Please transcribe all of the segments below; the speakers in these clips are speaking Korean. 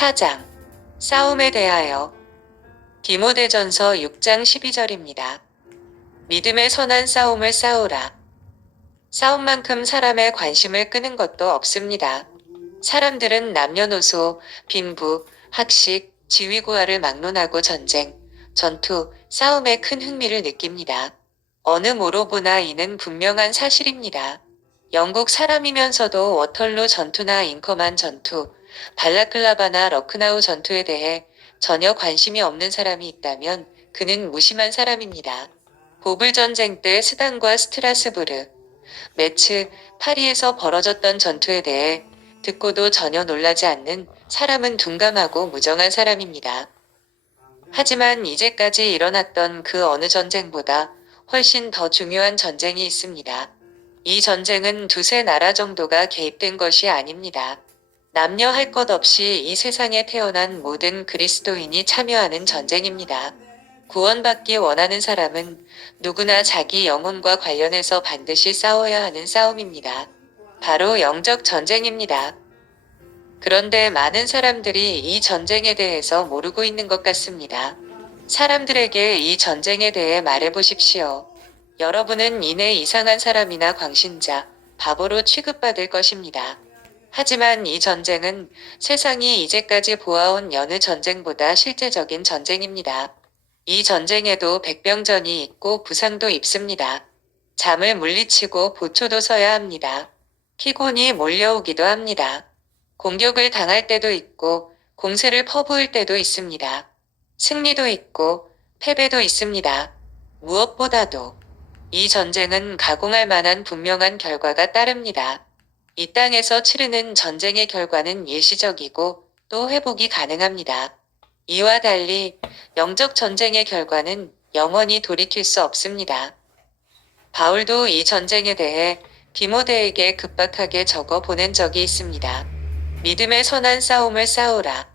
4장 싸움에 대하여 디모데전서 6장 12절입니다. 믿음의 선한 싸움을 싸우라. 싸움만큼 사람의 관심을 끄는 것도 없습니다. 사람들은 남녀노소, 빈부, 학식, 지위고하를 막론하고 전쟁, 전투, 싸움에 큰 흥미를 느낍니다. 어느 모로 보나 이는 분명한 사실입니다. 영국 사람이면서도 워털루 전투나 잉커만 전투, 발라클라바나 러크나우 전투에 대해 전혀 관심이 없는 사람이 있다면 그는 무심한 사람입니다. 보불 전쟁 때 스단과 스트라스부르, 메츠, 파리에서 벌어졌던 전투에 대해 듣고도 전혀 놀라지 않는 사람은 둔감하고 무정한 사람입니다. 하지만 이제까지 일어났던 그 어느 전쟁보다 훨씬 더 중요한 전쟁이 있습니다. 이 전쟁은 두세 나라 정도가 개입된 것이 아닙니다. 남녀 할 것 없이 이 세상에 태어난 모든 그리스도인이 참여하는 전쟁입니다. 구원받기 원하는 사람은 누구나 자기 영혼과 관련해서 반드시 싸워야 하는 싸움입니다. 바로 영적 전쟁입니다. 그런데 많은 사람들이 이 전쟁에 대해서 모르고 있는 것 같습니다. 사람들에게 이 전쟁에 대해 말해보십시오. 여러분은 이내 이상한 사람이나 광신자, 바보로 취급받을 것입니다. 하지만 이 전쟁은 세상이 이제까지 보아온 여느 전쟁보다 실제적인 전쟁입니다. 이 전쟁에도 백병전이 있고 부상도 입습니다. 잠을 물리치고 보초도 서야 합니다. 피곤이 몰려오기도 합니다. 공격을 당할 때도 있고 공세를 퍼부을 때도 있습니다. 승리도 있고 패배도 있습니다. 무엇보다도 이 전쟁은 가공할 만한 분명한 결과가 따릅니다. 이 땅에서 치르는 전쟁의 결과는 일시적이고 또 회복이 가능합니다. 이와 달리 영적 전쟁의 결과는 영원히 돌이킬 수 없습니다. 바울도 이 전쟁에 대해 디모데에게 급박하게 적어 보낸 적이 있습니다. 믿음의 선한 싸움을 싸우라.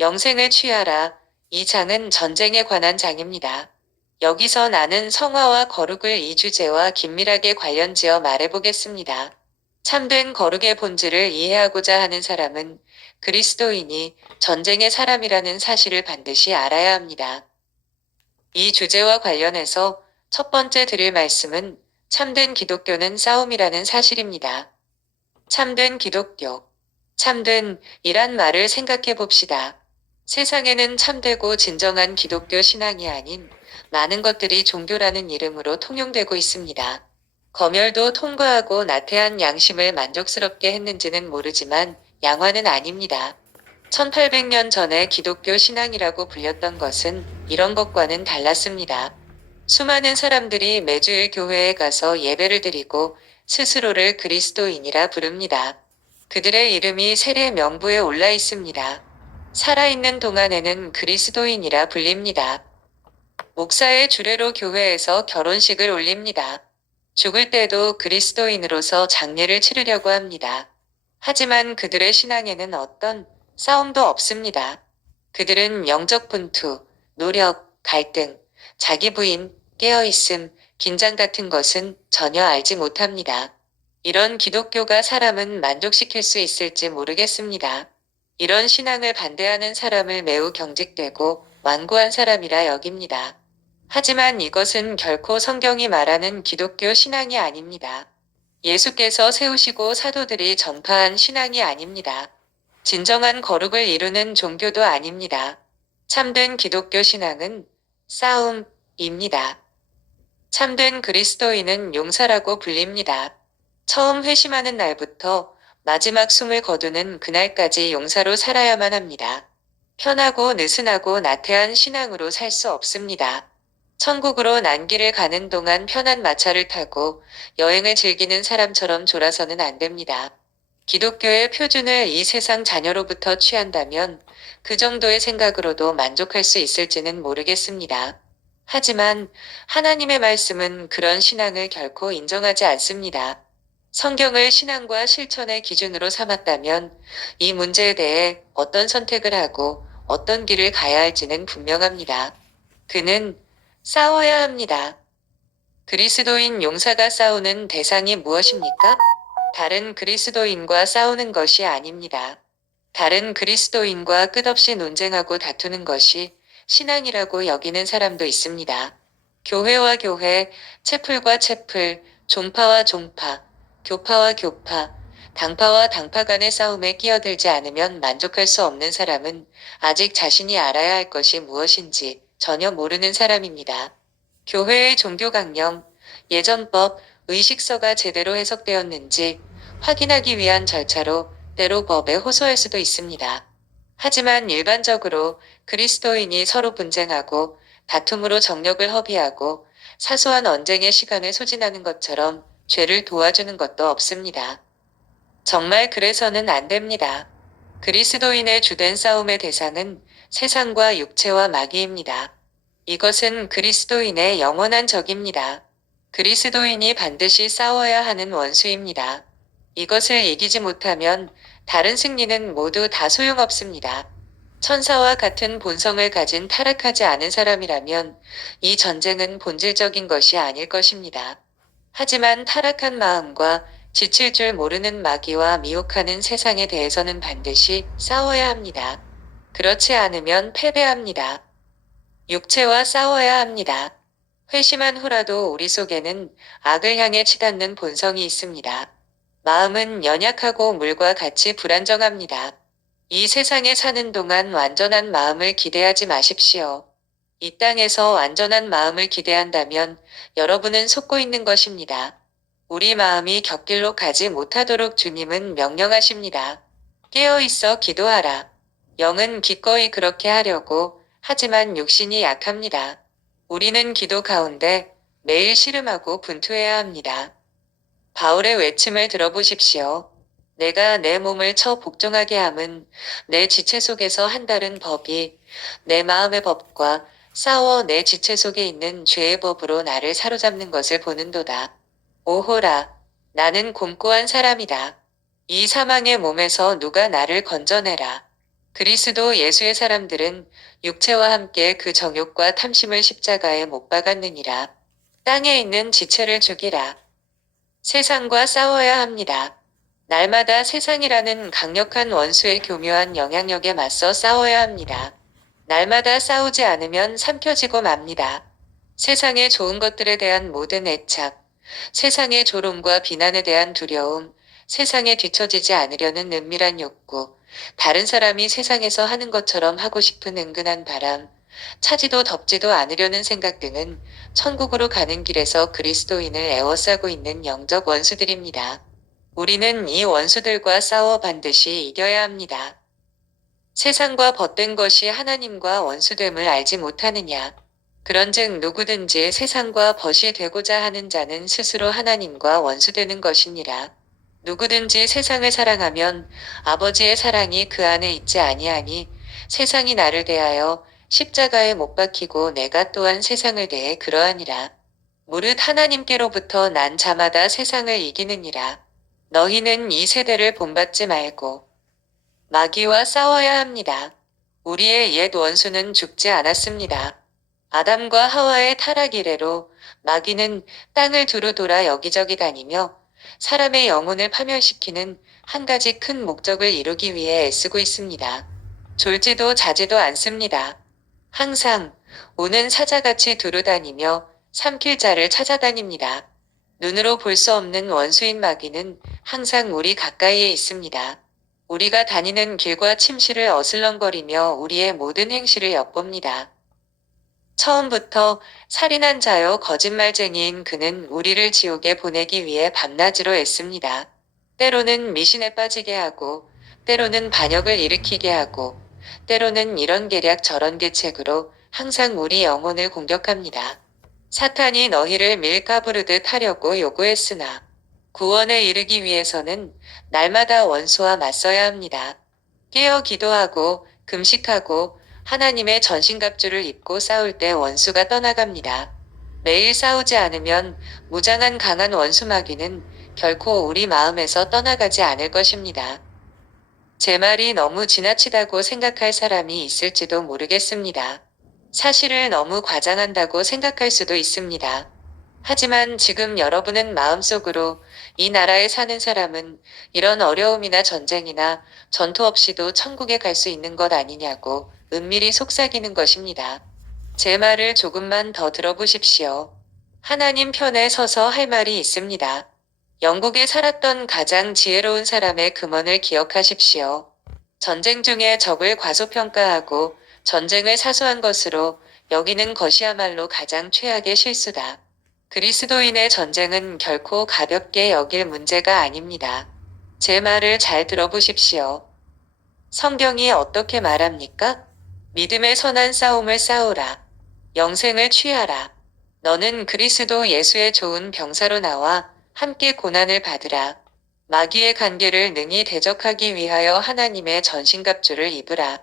영생을 취하라. 이 장은 전쟁에 관한 장입니다. 여기서 나는 성화와 거룩을 이 주제와 긴밀하게 관련지어 말해보겠습니다. 참된 거룩의 본질을 이해하고자 하는 사람은 그리스도인이 전쟁의 사람이라는 사실을 반드시 알아야 합니다. 이 주제와 관련해서 첫 번째 드릴 말씀은 참된 기독교는 싸움이라는 사실입니다. 참된 기독교. 참된이란 말을 생각해 봅시다. 세상에는 참되고 진정한 기독교 신앙이 아닌 많은 것들이 종교라는 이름으로 통용되고 있습니다. 검열도 통과하고 나태한 양심을 만족스럽게 했는지는 모르지만 양화는 아닙니다. 1800년 전에 기독교 신앙이라고 불렸던 것은 이런 것과는 달랐습니다. 수많은 사람들이 매주일 교회에 가서 예배를 드리고 스스로를 그리스도인이라 부릅니다. 그들의 이름이 세례 명부에 올라 있습니다. 살아있는 동안에는 그리스도인이라 불립니다. 목사의 주례로 교회에서 결혼식을 올립니다. 죽을 때도 그리스도인으로서 장례를 치르려고 합니다. 하지만 그들의 신앙에는 어떤 싸움도 없습니다. 그들은 영적 분투, 노력, 갈등, 자기 부인, 깨어있음, 긴장 같은 것은 전혀 알지 못합니다. 이런 기독교가 사람은 만족시킬 수 있을지 모르겠습니다. 이런 신앙을 반대하는 사람을 매우 경직되고 완고한 사람이라 여깁니다. 하지만 이것은 결코 성경이 말하는 기독교 신앙이 아닙니다. 예수께서 세우시고 사도들이 전파한 신앙이 아닙니다. 진정한 거룩을 이루는 종교도 아닙니다. 참된 기독교 신앙은 싸움입니다. 참된 그리스도인은 용사라고 불립니다. 처음 회심하는 날부터 마지막 숨을 거두는 그날까지 용사로 살아야만 합니다. 편하고 느슨하고 나태한 신앙으로 살 수 없습니다. 천국으로 난길을 가는 동안 편한 마차를 타고 여행을 즐기는 사람처럼 졸아서는 안 됩니다. 기독교의 표준을 이 세상 자녀로부터 취한다면 그 정도의 생각으로도 만족할 수 있을지는 모르겠습니다. 하지만 하나님의 말씀은 그런 신앙을 결코 인정하지 않습니다. 성경을 신앙과 실천의 기준으로 삼았다면 이 문제에 대해 어떤 선택을 하고 어떤 길을 가야 할지는 분명합니다. 그는 싸워야 합니다. 그리스도인 용사가 싸우는 대상이 무엇입니까? 다른 그리스도인과 싸우는 것이 아닙니다. 다른 그리스도인과 끝없이 논쟁하고 다투는 것이 신앙이라고 여기는 사람도 있습니다. 교회와 교회, 채플과 채플, 종파와 종파, 교파와 교파, 당파와 당파 간의 싸움에 끼어들지 않으면 만족할 수 없는 사람은 아직 자신이 알아야 할 것이 무엇인지 전혀 모르는 사람입니다. 교회의 종교강령, 예전법, 의식서가 제대로 해석되었는지 확인하기 위한 절차로 때로 법에 호소할 수도 있습니다. 하지만 일반적으로 그리스도인이 서로 분쟁하고 다툼으로 정력을 허비하고 사소한 언쟁의 시간을 소진하는 것처럼 죄를 도와주는 것도 없습니다. 정말 그래서는 안 됩니다. 그리스도인의 주된 싸움의 대상은 세상과 육체와 마귀입니다. 이것은 그리스도인의 영원한 적입니다. 그리스도인이 반드시 싸워야 하는 원수입니다. 이것을 이기지 못하면 다른 승리는 모두 다 소용없습니다. 천사와 같은 본성을 가진 타락하지 않은 사람이라면 이 전쟁은 본질적인 것이 아닐 것입니다. 하지만 타락한 마음과 지칠 줄 모르는 마귀와 미혹하는 세상에 대해서는 반드시 싸워야 합니다. 그렇지 않으면 패배합니다. 육체와 싸워야 합니다. 회심한 후라도 우리 속에는 악을 향해 치닫는 본성이 있습니다. 마음은 연약하고 물과 같이 불안정합니다. 이 세상에 사는 동안 완전한 마음을 기대하지 마십시오. 이 땅에서 완전한 마음을 기대한다면 여러분은 속고 있는 것입니다. 우리 마음이 곁길로 가지 못하도록 주님은 명령하십니다. 깨어 있어 기도하라. 영은 기꺼이 그렇게 하려고 하지만 육신이 약합니다. 우리는 기도 가운데 매일 씨름하고 분투해야 합니다. 바울의 외침을 들어보십시오. 내가 내 몸을 처 복종하게 함은 내 지체 속에서 한다른 법이 내 마음의 법과 싸워 내 지체 속에 있는 죄의 법으로 나를 사로잡는 것을 보는도다. 오호라, 나는 곤고한 사람이다. 이 사망의 몸에서 누가 나를 건져내라. 그리스도 예수의 사람들은 육체와 함께 그 정욕과 탐심을 십자가에 못 박았느니라. 땅에 있는 지체를 죽이라. 세상과 싸워야 합니다. 날마다 세상이라는 강력한 원수의 교묘한 영향력에 맞서 싸워야 합니다. 날마다 싸우지 않으면 삼켜지고 맙니다. 세상의 좋은 것들에 대한 모든 애착, 세상의 조롱과 비난에 대한 두려움, 세상에 뒤처지지 않으려는 은밀한 욕구, 다른 사람이 세상에서 하는 것처럼 하고 싶은 은근한 바람, 차지도 덥지도 않으려는 생각 등은 천국으로 가는 길에서 그리스도인을 에워싸고 있는 영적 원수들입니다. 우리는 이 원수들과 싸워 반드시 이겨야 합니다. 세상과 벗된 것이 하나님과 원수됨을 알지 못하느냐. 그런즉 누구든지 세상과 벗이 되고자 하는 자는 스스로 하나님과 원수되는 것이니라. 누구든지 세상을 사랑하면 아버지의 사랑이 그 안에 있지 아니하니 세상이 나를 대하여 십자가에 못 박히고 내가 또한 세상을 대해 그러하니라. 무릇 하나님께로부터 난 자마다 세상을 이기느니라. 너희는 이 세대를 본받지 말고 마귀와 싸워야 합니다. 우리의 옛 원수는 죽지 않았습니다. 아담과 하와의 타락 이래로 마귀는 땅을 두루 돌아 여기저기 다니며 사람의 영혼을 파멸시키는 한 가지 큰 목적을 이루기 위해 애쓰고 있습니다. 졸지도 자지도 않습니다. 항상 오는 사자같이 두루 다니며 삼킬 자를 찾아다닙니다. 눈으로 볼 수 없는 원수인 마귀는 항상 우리 가까이에 있습니다. 우리가 다니는 길과 침실을 어슬렁거리며 우리의 모든 행실을 엿봅니다. 처음부터 살인한 자요 거짓말쟁이인 그는 우리를 지옥에 보내기 위해 밤낮으로 애씁니다. 때로는 미신에 빠지게 하고 때로는 반역을 일으키게 하고 때로는 이런 계략 저런 계책으로 항상 우리 영혼을 공격합니다. 사탄이 너희를 밀가부르듯 하려고 요구했으나 구원에 이르기 위해서는 날마다 원수와 맞서야 합니다. 깨어 기도하고 금식하고 하나님의 전신갑주를 입고 싸울 때 원수가 떠나갑니다. 매일 싸우지 않으면 무장한 강한 원수 마귀는 결코 우리 마음에서 떠나가지 않을 것입니다. 제 말이 너무 지나치다고 생각할 사람이 있을지도 모르겠습니다. 사실을 너무 과장한다고 생각할 수도 있습니다. 하지만 지금 여러분은 마음속으로 이 나라에 사는 사람은 이런 어려움이나 전쟁이나 전투 없이도 천국에 갈 수 있는 것 아니냐고 은밀히 속삭이는 것입니다. 제 말을 조금만 더 들어보십시오. 하나님 편에 서서 할 말이 있습니다. 영국에 살았던 가장 지혜로운 사람의 금언을 기억하십시오. 전쟁 중에 적을 과소평가하고 전쟁을 사소한 것으로 여기는 것이야말로 가장 최악의 실수다. 그리스도인의 전쟁은 결코 가볍게 여길 문제가 아닙니다. 제 말을 잘 들어보십시오. 성경이 어떻게 말합니까? 믿음의 선한 싸움을 싸우라. 영생을 취하라. 너는 그리스도 예수의 좋은 병사로 나와 함께 고난을 받으라. 마귀의 관계를 능히 대적하기 위하여 하나님의 전신갑주를 입으라.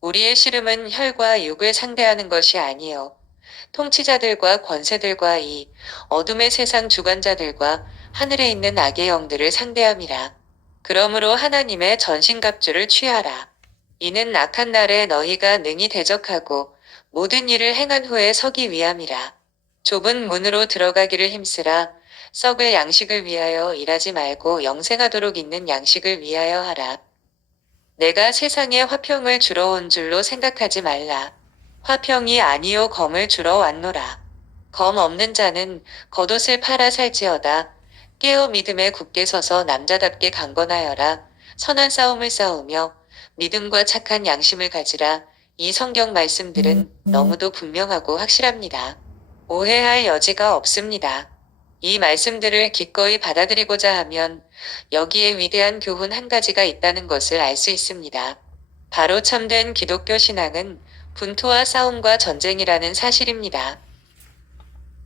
우리의 씨름은 혈과 육을 상대하는 것이 아니요 통치자들과 권세들과 이 어둠의 세상 주관자들과 하늘에 있는 악의 영들을 상대함이라. 그러므로 하나님의 전신갑주를 취하라. 이는 악한 날에 너희가 능히 대적하고 모든 일을 행한 후에 서기 위함이라. 좁은 문으로 들어가기를 힘쓰라. 썩을 양식을 위하여 일하지 말고 영생하도록 있는 양식을 위하여 하라. 내가 세상에 화평을 주러 온 줄로 생각하지 말라. 화평이 아니요 검을 주러 왔노라. 검 없는 자는 겉옷을 팔아 살지어다. 깨어 믿음에 굳게 서서 남자답게 강건하여라. 선한 싸움을 싸우며 믿음과 착한 양심을 가지라. 이 성경 말씀들은 너무도 분명하고 확실합니다. 오해할 여지가 없습니다. 이 말씀들을 기꺼이 받아들이고자 하면 여기에 위대한 교훈 한 가지가 있다는 것을 알 수 있습니다. 바로 참된 기독교 신앙은 분투와 싸움과 전쟁이라는 사실입니다.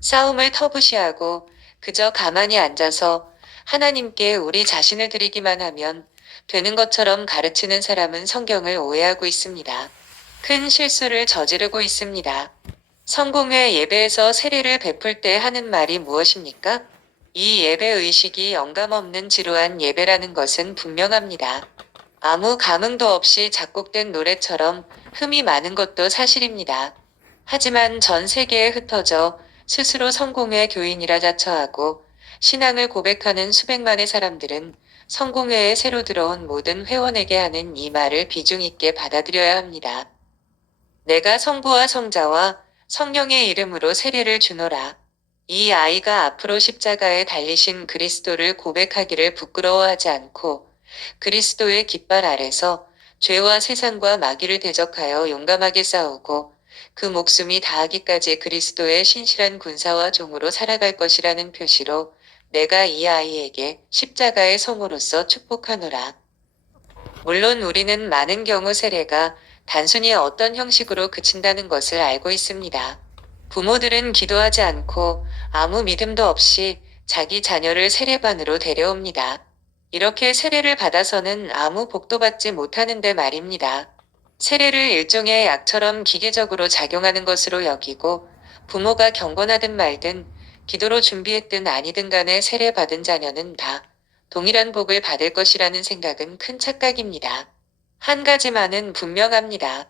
싸움을 터부시하고 그저 가만히 앉아서 하나님께 우리 자신을 드리기만 하면 되는 것처럼 가르치는 사람은 성경을 오해하고 있습니다. 큰 실수를 저지르고 있습니다. 성공회 예배에서 세례를 베풀 때 하는 말이 무엇입니까? 이 예배 의식이 영감 없는 지루한 예배라는 것은 분명합니다. 아무 감흥도 없이 작곡된 노래처럼 흠이 많은 것도 사실입니다. 하지만 전 세계에 흩어져 스스로 성공회 교인이라 자처하고 신앙을 고백하는 수백만의 사람들은 성공회에 새로 들어온 모든 회원에게 하는 이 말을 비중 있게 받아들여야 합니다. 내가 성부와 성자와 성령의 이름으로 세례를 주노라. 이 아이가 앞으로 십자가에 달리신 그리스도를 고백하기를 부끄러워하지 않고 그리스도의 깃발 아래서 죄와 세상과 마귀를 대적하여 용감하게 싸우고 그 목숨이 다하기까지 그리스도의 신실한 군사와 종으로 살아갈 것이라는 표시로 내가 이 아이에게 십자가의 성으로서 축복하노라. 물론 우리는 많은 경우 세례가 단순히 어떤 형식으로 그친다는 것을 알고 있습니다. 부모들은 기도하지 않고 아무 믿음도 없이 자기 자녀를 세례반으로 데려옵니다. 이렇게 세례를 받아서는 아무 복도 받지 못하는데 말입니다. 세례를 일종의 약처럼 기계적으로 작용하는 것으로 여기고 부모가 경건하든 말든 기도로 준비했든 아니든 간에 세례 받은 자녀는 다 동일한 복을 받을 것이라는 생각은 큰 착각입니다. 한 가지만은 분명합니다.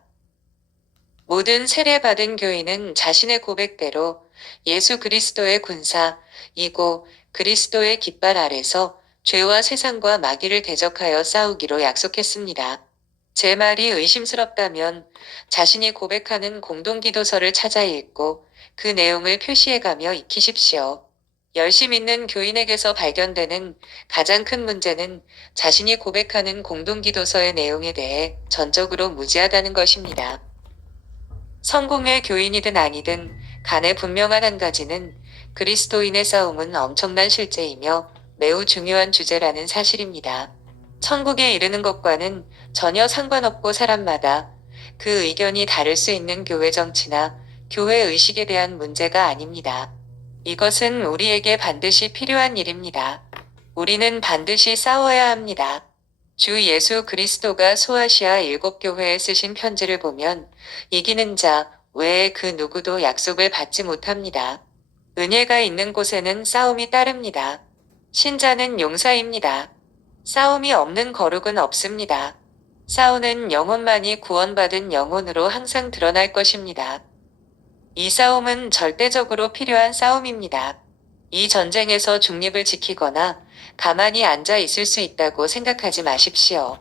모든 세례받은 교인은 자신의 고백대로 예수 그리스도의 군사이고 그리스도의 깃발 아래서 죄와 세상과 마귀를 대적하여 싸우기로 약속했습니다. 제 말이 의심스럽다면 자신이 고백하는 공동기도서를 찾아 읽고 그 내용을 표시해가며 익히십시오. 열심 있는 교인에게서 발견되는 가장 큰 문제는 자신이 고백하는 공동기도서의 내용에 대해 전적으로 무지하다는 것입니다. 성공의 교인이든 아니든 간에 분명한 한 가지는 그리스도인의 싸움은 엄청난 실제이며 매우 중요한 주제라는 사실입니다. 천국에 이르는 것과는 전혀 상관없고 사람마다 그 의견이 다를 수 있는 교회 정치나 교회 의식에 대한 문제가 아닙니다. 이것은 우리에게 반드시 필요한 일입니다. 우리는 반드시 싸워야 합니다. 주 예수 그리스도가 소아시아 7교회에 쓰신 편지를 보면 이기는 자 외에 그 누구도 약속을 받지 못합니다. 은혜가 있는 곳에는 싸움이 따릅니다. 신자는 용사입니다. 싸움이 없는 거룩은 없습니다. 싸우는 영혼만이 구원받은 영혼으로 항상 드러날 것입니다. 이 싸움은 절대적으로 필요한 싸움입니다. 이 전쟁에서 중립을 지키거나 가만히 앉아 있을 수 있다고 생각하지 마십시오.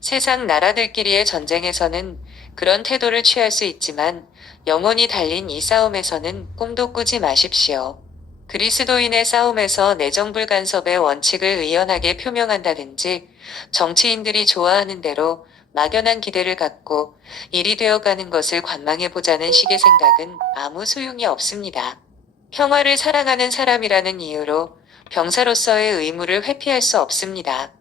세상 나라들끼리의 전쟁에서는 그런 태도를 취할 수 있지만 영혼이 달린 이 싸움에서는 꿈도 꾸지 마십시오. 그리스도인의 싸움에서 내정불 간섭의 원칙을 의연하게 표명한다든지 정치인들이 좋아하는 대로 막연한 기대를 갖고 일이 되어가는 것을 관망해보자는 식의 생각은 아무 소용이 없습니다. 평화를 사랑하는 사람이라는 이유로 병사로서의 의무를 회피할 수 없습니다.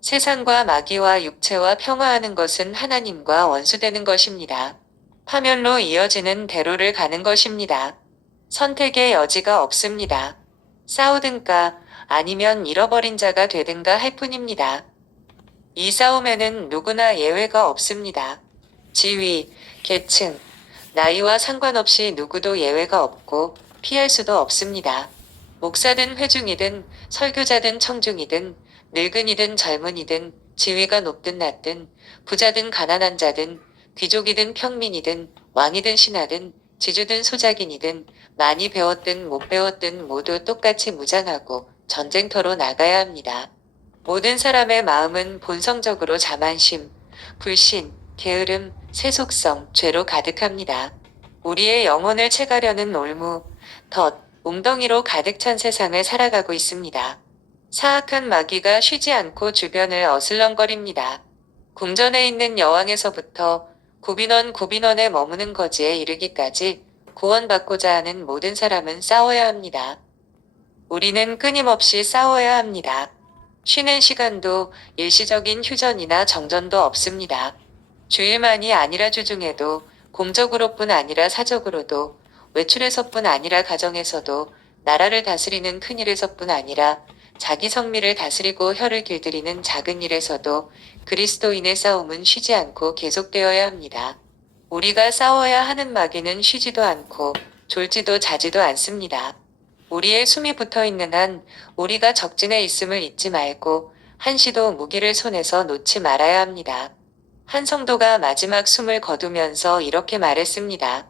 세상과 마귀와 육체와 평화하는 것은 하나님과 원수되는 것입니다. 파멸로 이어지는 대로를 가는 것입니다. 선택의 여지가 없습니다. 싸우든가 아니면 잃어버린 자가 되든가 할 뿐입니다. 이 싸움에는 누구나 예외가 없습니다. 지위, 계층, 나이와 상관없이 누구도 예외가 없고 피할 수도 없습니다. 목사든 회중이든 설교자든 청중이든 늙은이든 젊은이든 지위가 높든 낮든 부자든 가난한 자든 귀족이든 평민이든 왕이든 신하든 지주든 소작인이든 많이 배웠든 못 배웠든 모두 똑같이 무장하고 전쟁터로 나가야 합니다. 모든 사람의 마음은 본성적으로 자만심, 불신, 게으름, 세속성, 죄로 가득합니다. 우리의 영혼을 채가려는 올무, 덫, 웅덩이로 가득 찬 세상을 살아가고 있습니다. 사악한 마귀가 쉬지 않고 주변을 어슬렁거립니다. 궁전에 있는 여왕에서부터 고빈원에 머무는 거지에 이르기까지 구원받고자 하는 모든 사람은 싸워야 합니다. 우리는 끊임없이 싸워야 합니다. 쉬는 시간도 일시적인 휴전이나 정전도 없습니다. 주일만이 아니라 주중에도 공적으로뿐 아니라 사적으로도 외출에서뿐 아니라 가정에서도 나라를 다스리는 큰 일에서뿐 아니라 자기 성미를 다스리고 혀를 길들이는 작은 일에서도 그리스도인의 싸움은 쉬지 않고 계속되어야 합니다. 우리가 싸워야 하는 마귀는 쉬지도 않고 졸지도 자지도 않습니다. 우리의 숨이 붙어 있는 한 우리가 적진에 있음을 잊지 말고 한시도 무기를 손에서 놓지 말아야 합니다. 한 성도가 마지막 숨을 거두면서 이렇게 말했습니다.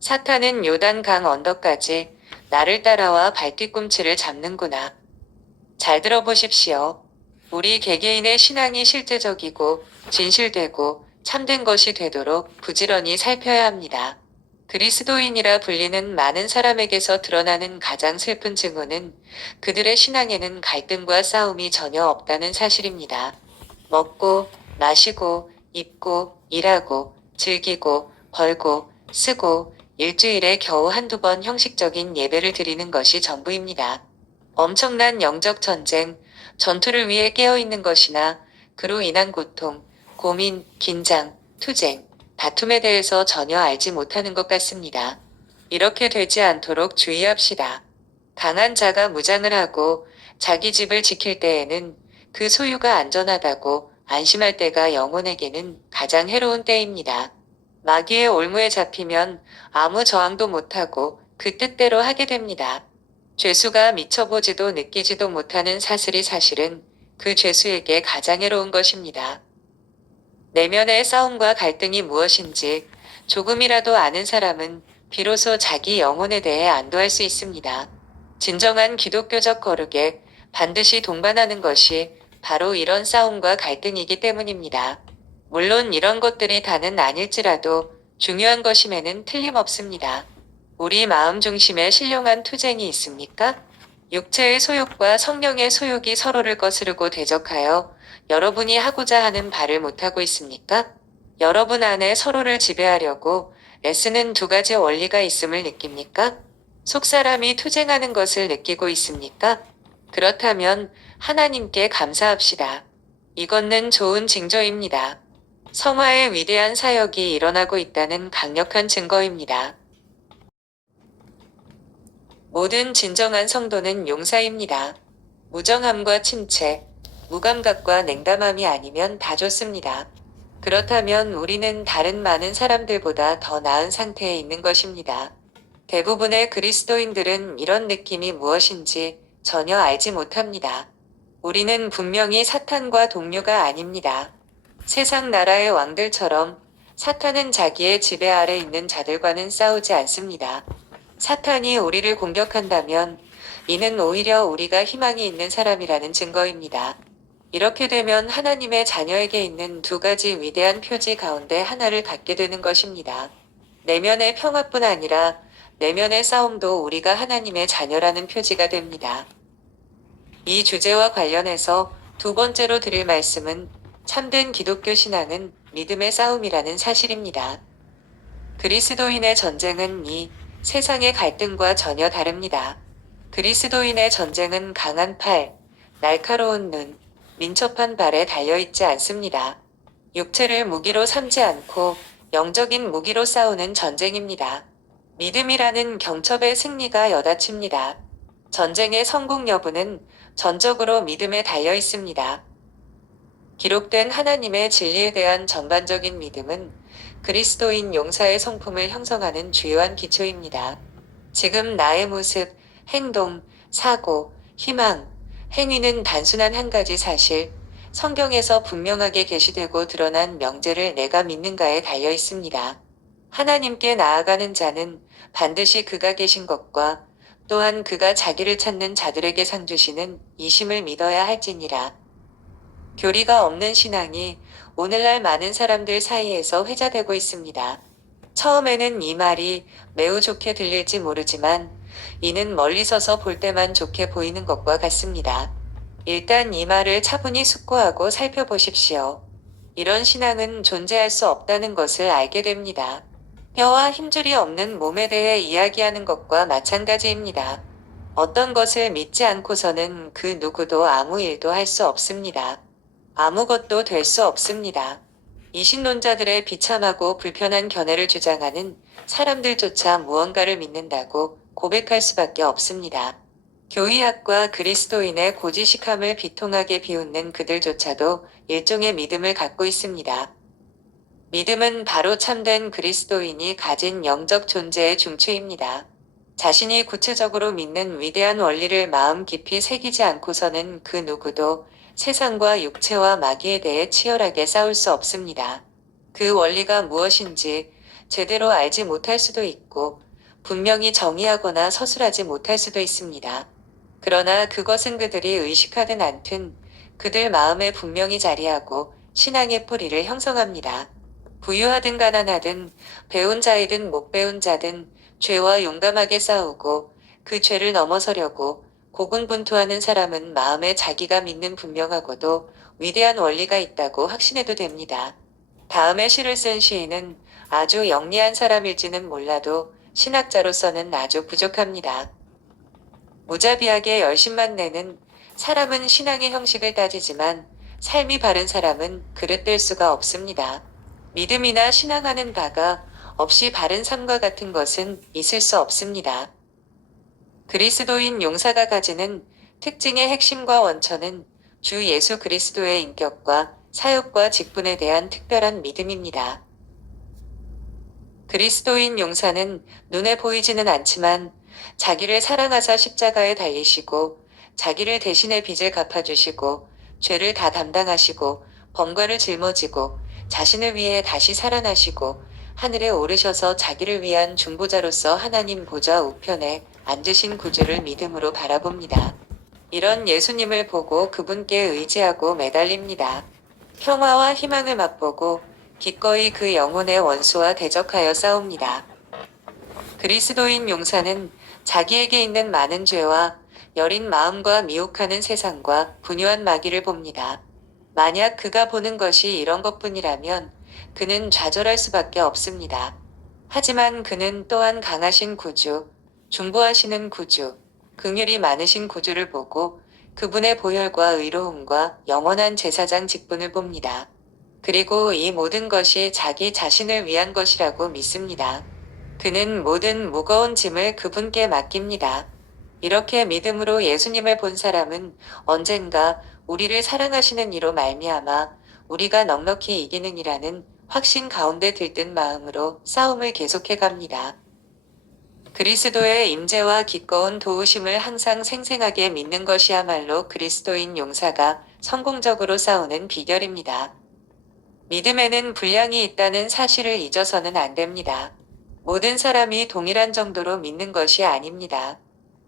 사탄은 요단 강 언덕까지 나를 따라와 발뒤꿈치를 잡는구나. 잘 들어보십시오. 우리 개개인의 신앙이 실제적이고 진실되고 참된 것이 되도록 부지런히 살펴야 합니다. 그리스도인이라 불리는 많은 사람에게서 드러나는 가장 슬픈 증오는 그들의 신앙에는 갈등과 싸움이 전혀 없다는 사실입니다. 먹고, 마시고, 입고, 일하고, 즐기고, 벌고, 쓰고, 일주일에 겨우 한두 번 형식적인 예배를 드리는 것이 전부입니다. 엄청난 영적 전쟁, 전투를 위해 깨어있는 것이나 그로 인한 고통, 고민, 긴장, 투쟁, 다툼에 대해서 전혀 알지 못하는 것 같습니다. 이렇게 되지 않도록 주의합시다. 강한 자가 무장을 하고 자기 집을 지킬 때에는 그 소유가 안전하다고 안심할 때가 영혼에게는 가장 해로운 때입니다. 마귀의 올무에 잡히면 아무 저항도 못하고 그 뜻대로 하게 됩니다. 죄수가 미쳐보지도 느끼지도 못하는 사슬이 사실은 그 죄수에게 가장 해로운 것입니다. 내면의 싸움과 갈등이 무엇인지 조금이라도 아는 사람은 비로소 자기 영혼에 대해 안도할 수 있습니다. 진정한 기독교적 거룩에 반드시 동반하는 것이 바로 이런 싸움과 갈등이기 때문입니다. 물론 이런 것들이 다는 아닐지라도 중요한 것임에는 틀림없습니다. 우리 마음 중심에 신령한 투쟁이 있습니까? 육체의 소욕과 성령의 소욕이 서로를 거스르고 대적하여 여러분이 하고자 하는 바를 못하고 있습니까? 여러분 안에 서로를 지배하려고 애쓰는 두 가지 원리가 있음을 느낍니까? 속사람이 투쟁하는 것을 느끼고 있습니까? 그렇다면 하나님께 감사합시다. 이것은 좋은 징조입니다. 성화의 위대한 사역이 일어나고 있다는 강력한 증거입니다. 모든 진정한 성도는 용사입니다. 무정함과 침체, 무감각과 냉담함이 아니면 다 좋습니다. 그렇다면 우리는 다른 많은 사람들보다 더 나은 상태에 있는 것입니다. 대부분의 그리스도인들은 이런 느낌이 무엇인지 전혀 알지 못합니다. 우리는 분명히 사탄과 동료가 아닙니다. 세상 나라의 왕들처럼 사탄은 자기의 지배 아래 있는 자들과는 싸우지 않습니다. 사탄이 우리를 공격한다면 이는 오히려 우리가 희망이 있는 사람이라는 증거입니다. 이렇게 되면 하나님의 자녀에게 있는 두 가지 위대한 표지 가운데 하나를 갖게 되는 것입니다. 내면의 평화뿐 아니라 내면의 싸움도 우리가 하나님의 자녀라는 표지가 됩니다. 이 주제와 관련해서 두 번째로 드릴 말씀은 참된 기독교 신앙은 믿음의 싸움이라는 사실입니다. 그리스도인의 전쟁은 이 세상의 갈등과 전혀 다릅니다. 그리스도인의 전쟁은 강한 팔, 날카로운 눈, 민첩한 발에 달려있지 않습니다. 육체를 무기로 삼지 않고 영적인 무기로 싸우는 전쟁입니다. 믿음이라는 경첩의 승리가 여닫칩니다. 전쟁의 성공 여부는 전적으로 믿음에 달려 있습니다. 기록된 하나님의 진리에 대한 전반적인 믿음은 그리스도인 용사의 성품을 형성하는 주요한 기초입니다. 지금 나의 모습, 행동, 사고, 희망, 행위는 단순한 한 가지 사실, 성경에서 분명하게 계시되고 드러난 명제를 내가 믿는가에 달려 있습니다. 하나님께 나아가는 자는 반드시 그가 계신 것과 또한 그가 자기를 찾는 자들에게 상 주시는 이심을 믿어야 할지니라. 교리가 없는 신앙이 오늘날 많은 사람들 사이에서 회자되고 있습니다. 처음에는 이 말이 매우 좋게 들릴지 모르지만 이는 멀리 서서 볼 때만 좋게 보이는 것과 같습니다. 일단 이 말을 차분히 숙고하고 살펴보십시오. 이런 신앙은 존재할 수 없다는 것을 알게 됩니다. 뼈와 힘줄이 없는 몸에 대해 이야기하는 것과 마찬가지입니다. 어떤 것을 믿지 않고서는 그 누구도 아무 일도 할 수 없습니다. 아무것도 될 수 없습니다. 이신론자들의 비참하고 불편한 견해를 주장하는 사람들조차 무언가를 믿는다고 고백할 수밖에 없습니다. 교의학과 그리스도인의 고지식함을 비통하게 비웃는 그들조차도 일종의 믿음을 갖고 있습니다. 믿음은 바로 참된 그리스도인이 가진 영적 존재의 중추입니다. 자신이 구체적으로 믿는 위대한 원리를 마음 깊이 새기지 않고서는 그 누구도 세상과 육체와 마귀에 대해 치열하게 싸울 수 없습니다. 그 원리가 무엇인지 제대로 알지 못할 수도 있고 분명히 정의하거나 서술하지 못할 수도 있습니다. 그러나 그것은 그들이 의식하든 않든 그들 마음에 분명히 자리하고 신앙의 뿌리를 형성합니다. 부유하든 가난하든 배운 자이든 못 배운 자든 죄와 용감하게 싸우고 그 죄를 넘어서려고 고군분투하는 사람은 마음에 자기가 믿는 분명하고도 위대한 원리가 있다고 확신해도 됩니다. 다음에 시를 쓴 시인은 아주 영리한 사람일지는 몰라도 신학자로서는 아주 부족합니다. 무자비하게 열심만 내는 사람은 신앙의 형식을 따지지만 삶이 바른 사람은 그릇될 수가 없습니다. 믿음이나 신앙하는 바가 없이 바른 삶과 같은 것은 있을 수 없습니다. 그리스도인 용사가 가지는 특징의 핵심과 원천은 주 예수 그리스도의 인격과 사역과 직분에 대한 특별한 믿음입니다. 그리스도인 용사는 눈에 보이지는 않지만 자기를 사랑하사 십자가에 달리시고 자기를 대신해 빚을 갚아주시고 죄를 다 담당하시고 번과를 짊어지고 자신을 위해 다시 살아나시고 하늘에 오르셔서 자기를 위한 중보자로서 하나님 보좌 우편에 앉으신 구주를 믿음으로 바라봅니다. 이런 예수님을 보고 그분께 의지하고 매달립니다. 평화와 희망을 맛보고 기꺼이 그 영혼의 원수와 대적하여 싸웁니다. 그리스도인 용사는 자기에게 있는 많은 죄와 여린 마음과 미혹하는 세상과 분유한 마귀를 봅니다. 만약 그가 보는 것이 이런 것뿐이라면 그는 좌절할 수밖에 없습니다. 하지만 그는 또한 강하신 구주, 중보하시는 구주, 긍휼이 많으신 구주를 보고 그분의 보혈과 의로움과 영원한 제사장 직분을 봅니다. 그리고 이 모든 것이 자기 자신을 위한 것이라고 믿습니다. 그는 모든 무거운 짐을 그분께 맡깁니다. 이렇게 믿음으로 예수님을 본 사람은 언젠가 우리를 사랑하시는 이로 말미암아 우리가 넉넉히 이기는 이라는 확신 가운데 들뜬 마음으로 싸움을 계속해 갑니다. 그리스도의 임재와 기꺼운 도우심을 항상 생생하게 믿는 것이야말로 그리스도인 용사가 성공적으로 싸우는 비결입니다. 믿음에는 분량이 있다는 사실을 잊어서는 안 됩니다. 모든 사람이 동일한 정도로 믿는 것이 아닙니다.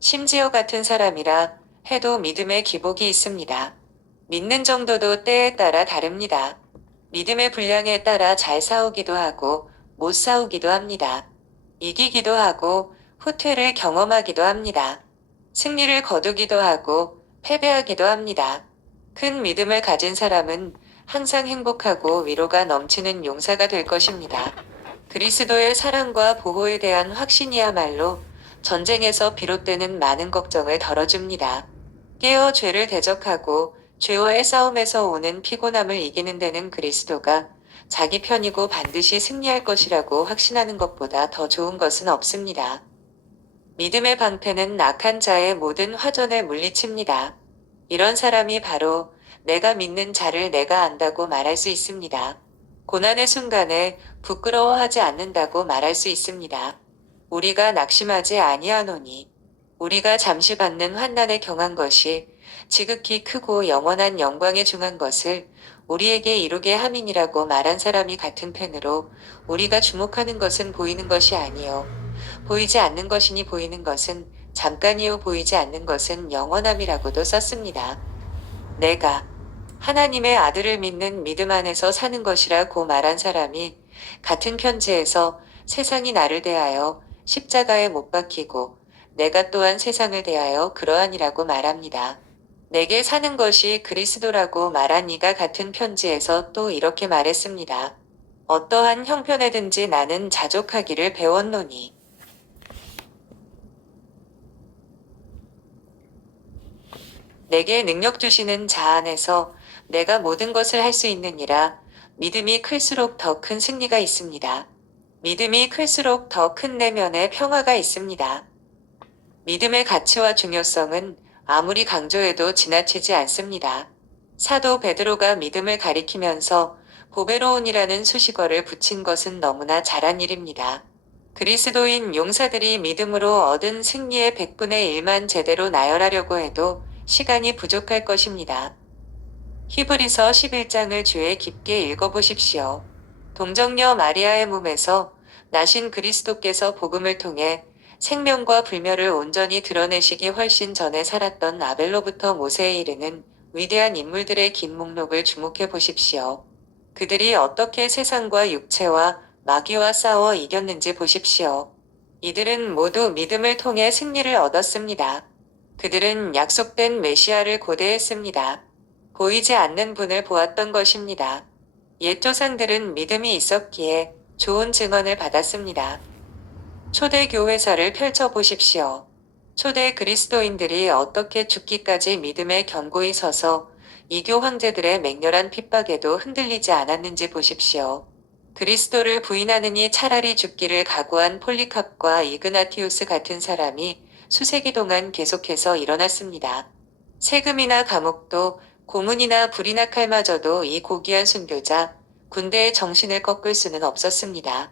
심지어 같은 사람이라 해도 믿음의 기복이 있습니다. 믿는 정도도 때에 따라 다릅니다. 믿음의 분량에 따라 잘 싸우기도 하고 못 싸우기도 합니다. 이기기도 하고 후퇴를 경험하기도 합니다. 승리를 거두기도 하고 패배하기도 합니다. 큰 믿음을 가진 사람은 항상 행복하고 위로가 넘치는 용사가 될 것입니다. 그리스도의 사랑과 보호에 대한 확신이야말로 전쟁에서 비롯되는 많은 걱정을 덜어줍니다. 깨어 죄를 대적하고 죄와의 싸움에서 오는 피곤함을 이기는 데는 그리스도가 자기 편이고 반드시 승리할 것이라고 확신하는 것보다 더 좋은 것은 없습니다. 믿음의 방패는 악한 자의 모든 화전을 물리칩니다. 이런 사람이 바로 내가 믿는 자를 내가 안다고 말할 수 있습니다. 고난의 순간에 부끄러워하지 않는다고 말할 수 있습니다. 우리가 낙심하지 아니하노니 우리가 잠시 받는 환난에 경한 것이 지극히 크고 영원한 영광에 중한 것을 우리에게 이루게 함이니라고 말한 사람이 같은 펜으로 우리가 주목하는 것은 보이는 것이 아니요 보이지 않는 것이니 보이는 것은 잠깐이요 보이지 않는 것은 영원함이라고도 썼습니다. 내가 하나님의 아들을 믿는 믿음 안에서 사는 것이라고 말한 사람이 같은 편지에서 세상이 나를 대하여 십자가에 못 박히고 내가 또한 세상을 대하여 그러하니라고 말합니다. 내게 사는 것이 그리스도라고 말한 이가 같은 편지에서 또 이렇게 말했습니다. 어떠한 형편에든지 나는 자족하기를 배웠노니 내게 능력 주시는 자 안에서 내가 모든 것을 할 수 있느니라. 믿음이 클수록 더 큰 승리가 있습니다. 믿음이 클수록 더 큰 내면에 평화가 있습니다. 믿음의 가치와 중요성은 아무리 강조해도 지나치지 않습니다. 사도 베드로가 믿음을 가리키면서 보배로운이라는 수식어를 붙인 것은 너무나 잘한 일입니다. 그리스도인 용사들이 믿음으로 얻은 승리의 100분의 1만 제대로 나열하려고 해도 시간이 부족할 것입니다. 히브리서 11장을 주의 깊게 읽어보십시오. 동정녀 마리아의 몸에서 나신 그리스도께서 복음을 통해 생명과 불멸을 온전히 드러내시기 훨씬 전에 살았던 아벨로부터 모세에 이르는 위대한 인물들의 긴 목록을 주목해 보십시오. 그들이 어떻게 세상과 육체와 마귀와 싸워 이겼는지 보십시오. 이들은 모두 믿음을 통해 승리를 얻었습니다. 그들은 약속된 메시아를 고대했습니다. 보이지 않는 분을 보았던 것입니다. 옛 조상들은 믿음이 있었기에 좋은 증언을 받았습니다. 초대 교회사를 펼쳐보십시오. 초대 그리스도인들이 어떻게 죽기까지 믿음에 견고히 서서 이교 황제들의 맹렬한 핍박에도 흔들리지 않았는지 보십시오. 그리스도를 부인하느니 차라리 죽기를 각오한 폴리캅과 이그나티우스 같은 사람이 수세기 동안 계속해서 일어났습니다. 세금이나 감옥도 고문이나 불이나 칼마저도 이 고귀한 순교자, 군대의 정신을 꺾을 수는 없었습니다.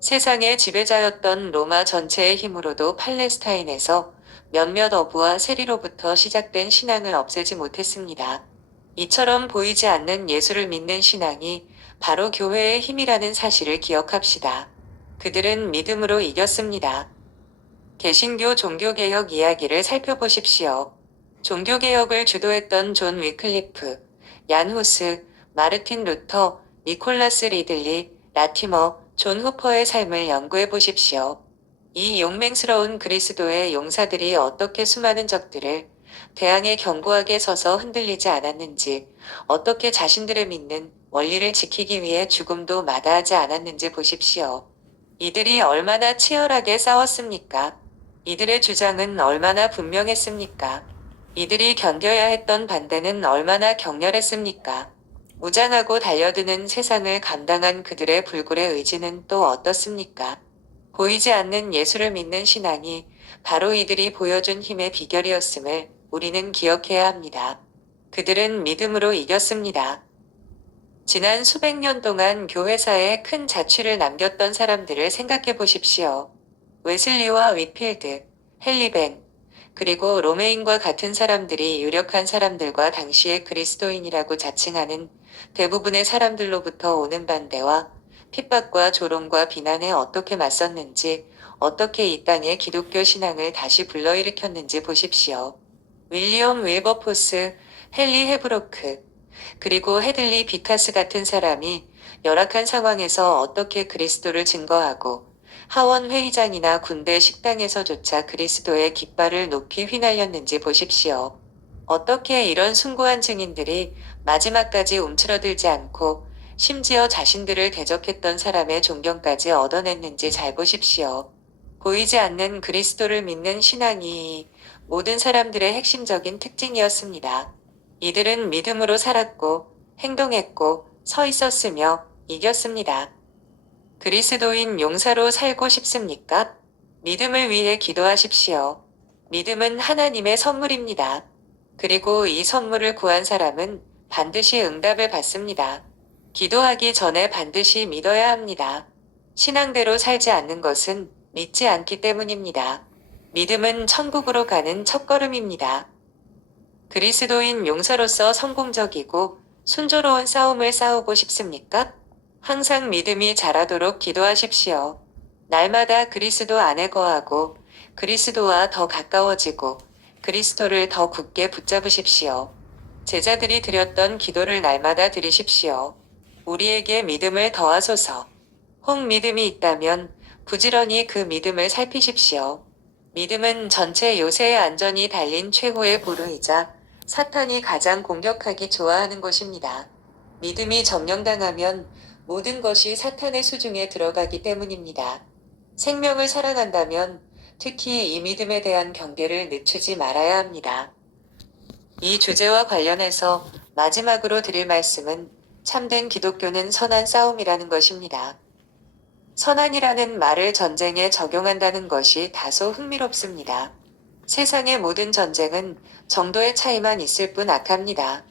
세상의 지배자였던 로마 전체의 힘으로도 팔레스타인에서 몇몇 어부와 세리로부터 시작된 신앙을 없애지 못했습니다. 이처럼 보이지 않는 예수를 믿는 신앙이 바로 교회의 힘이라는 사실을 기억합시다. 그들은 믿음으로 이겼습니다. 개신교 종교개혁 이야기를 살펴보십시오. 종교개혁을 주도했던 존 위클리프, 얀 후스, 마르틴 루터, 니콜라스 리들리, 라티머, 존 후퍼의 삶을 연구해 보십시오. 이 용맹스러운 그리스도의 용사들이 어떻게 수많은 적들을 대항해 견고하게 서서 흔들리지 않았는지, 어떻게 자신들의 믿는 원리를 지키기 위해 죽음도 마다하지 않았는지 보십시오. 이들이 얼마나 치열하게 싸웠습니까? 이들의 주장은 얼마나 분명했습니까? 이들이 견뎌야 했던 반대는 얼마나 격렬했습니까? 무장하고 달려드는 세상을 감당한 그들의 불굴의 의지는 또 어떻습니까? 보이지 않는 예수를 믿는 신앙이 바로 이들이 보여준 힘의 비결이었음을 우리는 기억해야 합니다. 그들은 믿음으로 이겼습니다. 지난 수백 년 동안 교회사에 큰 자취를 남겼던 사람들을 생각해 보십시오. 웨슬리와 위필드, 헨리벤, 그리고 로메인과 같은 사람들이 유력한 사람들과 당시의 그리스도인이라고 자칭하는 대부분의 사람들로부터 오는 반대와 핍박과 조롱과 비난에 어떻게 맞섰는지, 어떻게 이 땅에 기독교 신앙을 다시 불러일으켰는지 보십시오. 윌리엄 윌버포스, 헨리 헤브로크, 그리고 헤들리 비카스 같은 사람이 열악한 상황에서 어떻게 그리스도를 증거하고 하원 회의장이나 군대 식당에서조차 그리스도의 깃발을 높이 휘날렸는지 보십시오. 어떻게 이런 숭고한 증인들이 마지막까지 움츠러들지 않고 심지어 자신들을 대적했던 사람의 존경까지 얻어냈는지 잘 보십시오. 보이지 않는 그리스도를 믿는 신앙이 모든 사람들의 핵심적인 특징이었습니다. 이들은 믿음으로 살았고 행동했고 서 있었으며 이겼습니다. 그리스도인 용사로 살고 싶습니까? 믿음을 위해 기도하십시오. 믿음은 하나님의 선물입니다. 그리고 이 선물을 구한 사람은 반드시 응답을 받습니다. 기도하기 전에 반드시 믿어야 합니다. 신앙대로 살지 않는 것은 믿지 않기 때문입니다. 믿음은 천국으로 가는 첫걸음입니다. 그리스도인 용사로서 성공적이고 순조로운 싸움을 싸우고 싶습니까? 항상 믿음이 자라도록 기도하십시오. 날마다 그리스도 안에 거하고 그리스도와 더 가까워지고 그리스도를 더 굳게 붙잡으십시오. 제자들이 드렸던 기도를 날마다 드리십시오. 우리에게 믿음을 더하소서. 혹 믿음이 있다면 부지런히 그 믿음을 살피십시오. 믿음은 전체 요새의 안전이 달린 최고의 보루이자 사탄이 가장 공격하기 좋아하는 것입니다. 믿음이 점령당하면 모든 것이 사탄의 수중에 들어가기 때문입니다. 생명을 사랑한다면 특히 이 믿음에 대한 경계를 늦추지 말아야 합니다. 이 주제와 관련해서 마지막으로 드릴 말씀은 참된 기독교는 선한 싸움이라는 것입니다. 선한이라는 말을 전쟁에 적용한다는 것이 다소 흥미롭습니다. 세상의 모든 전쟁은 정도의 차이만 있을 뿐 악합니다.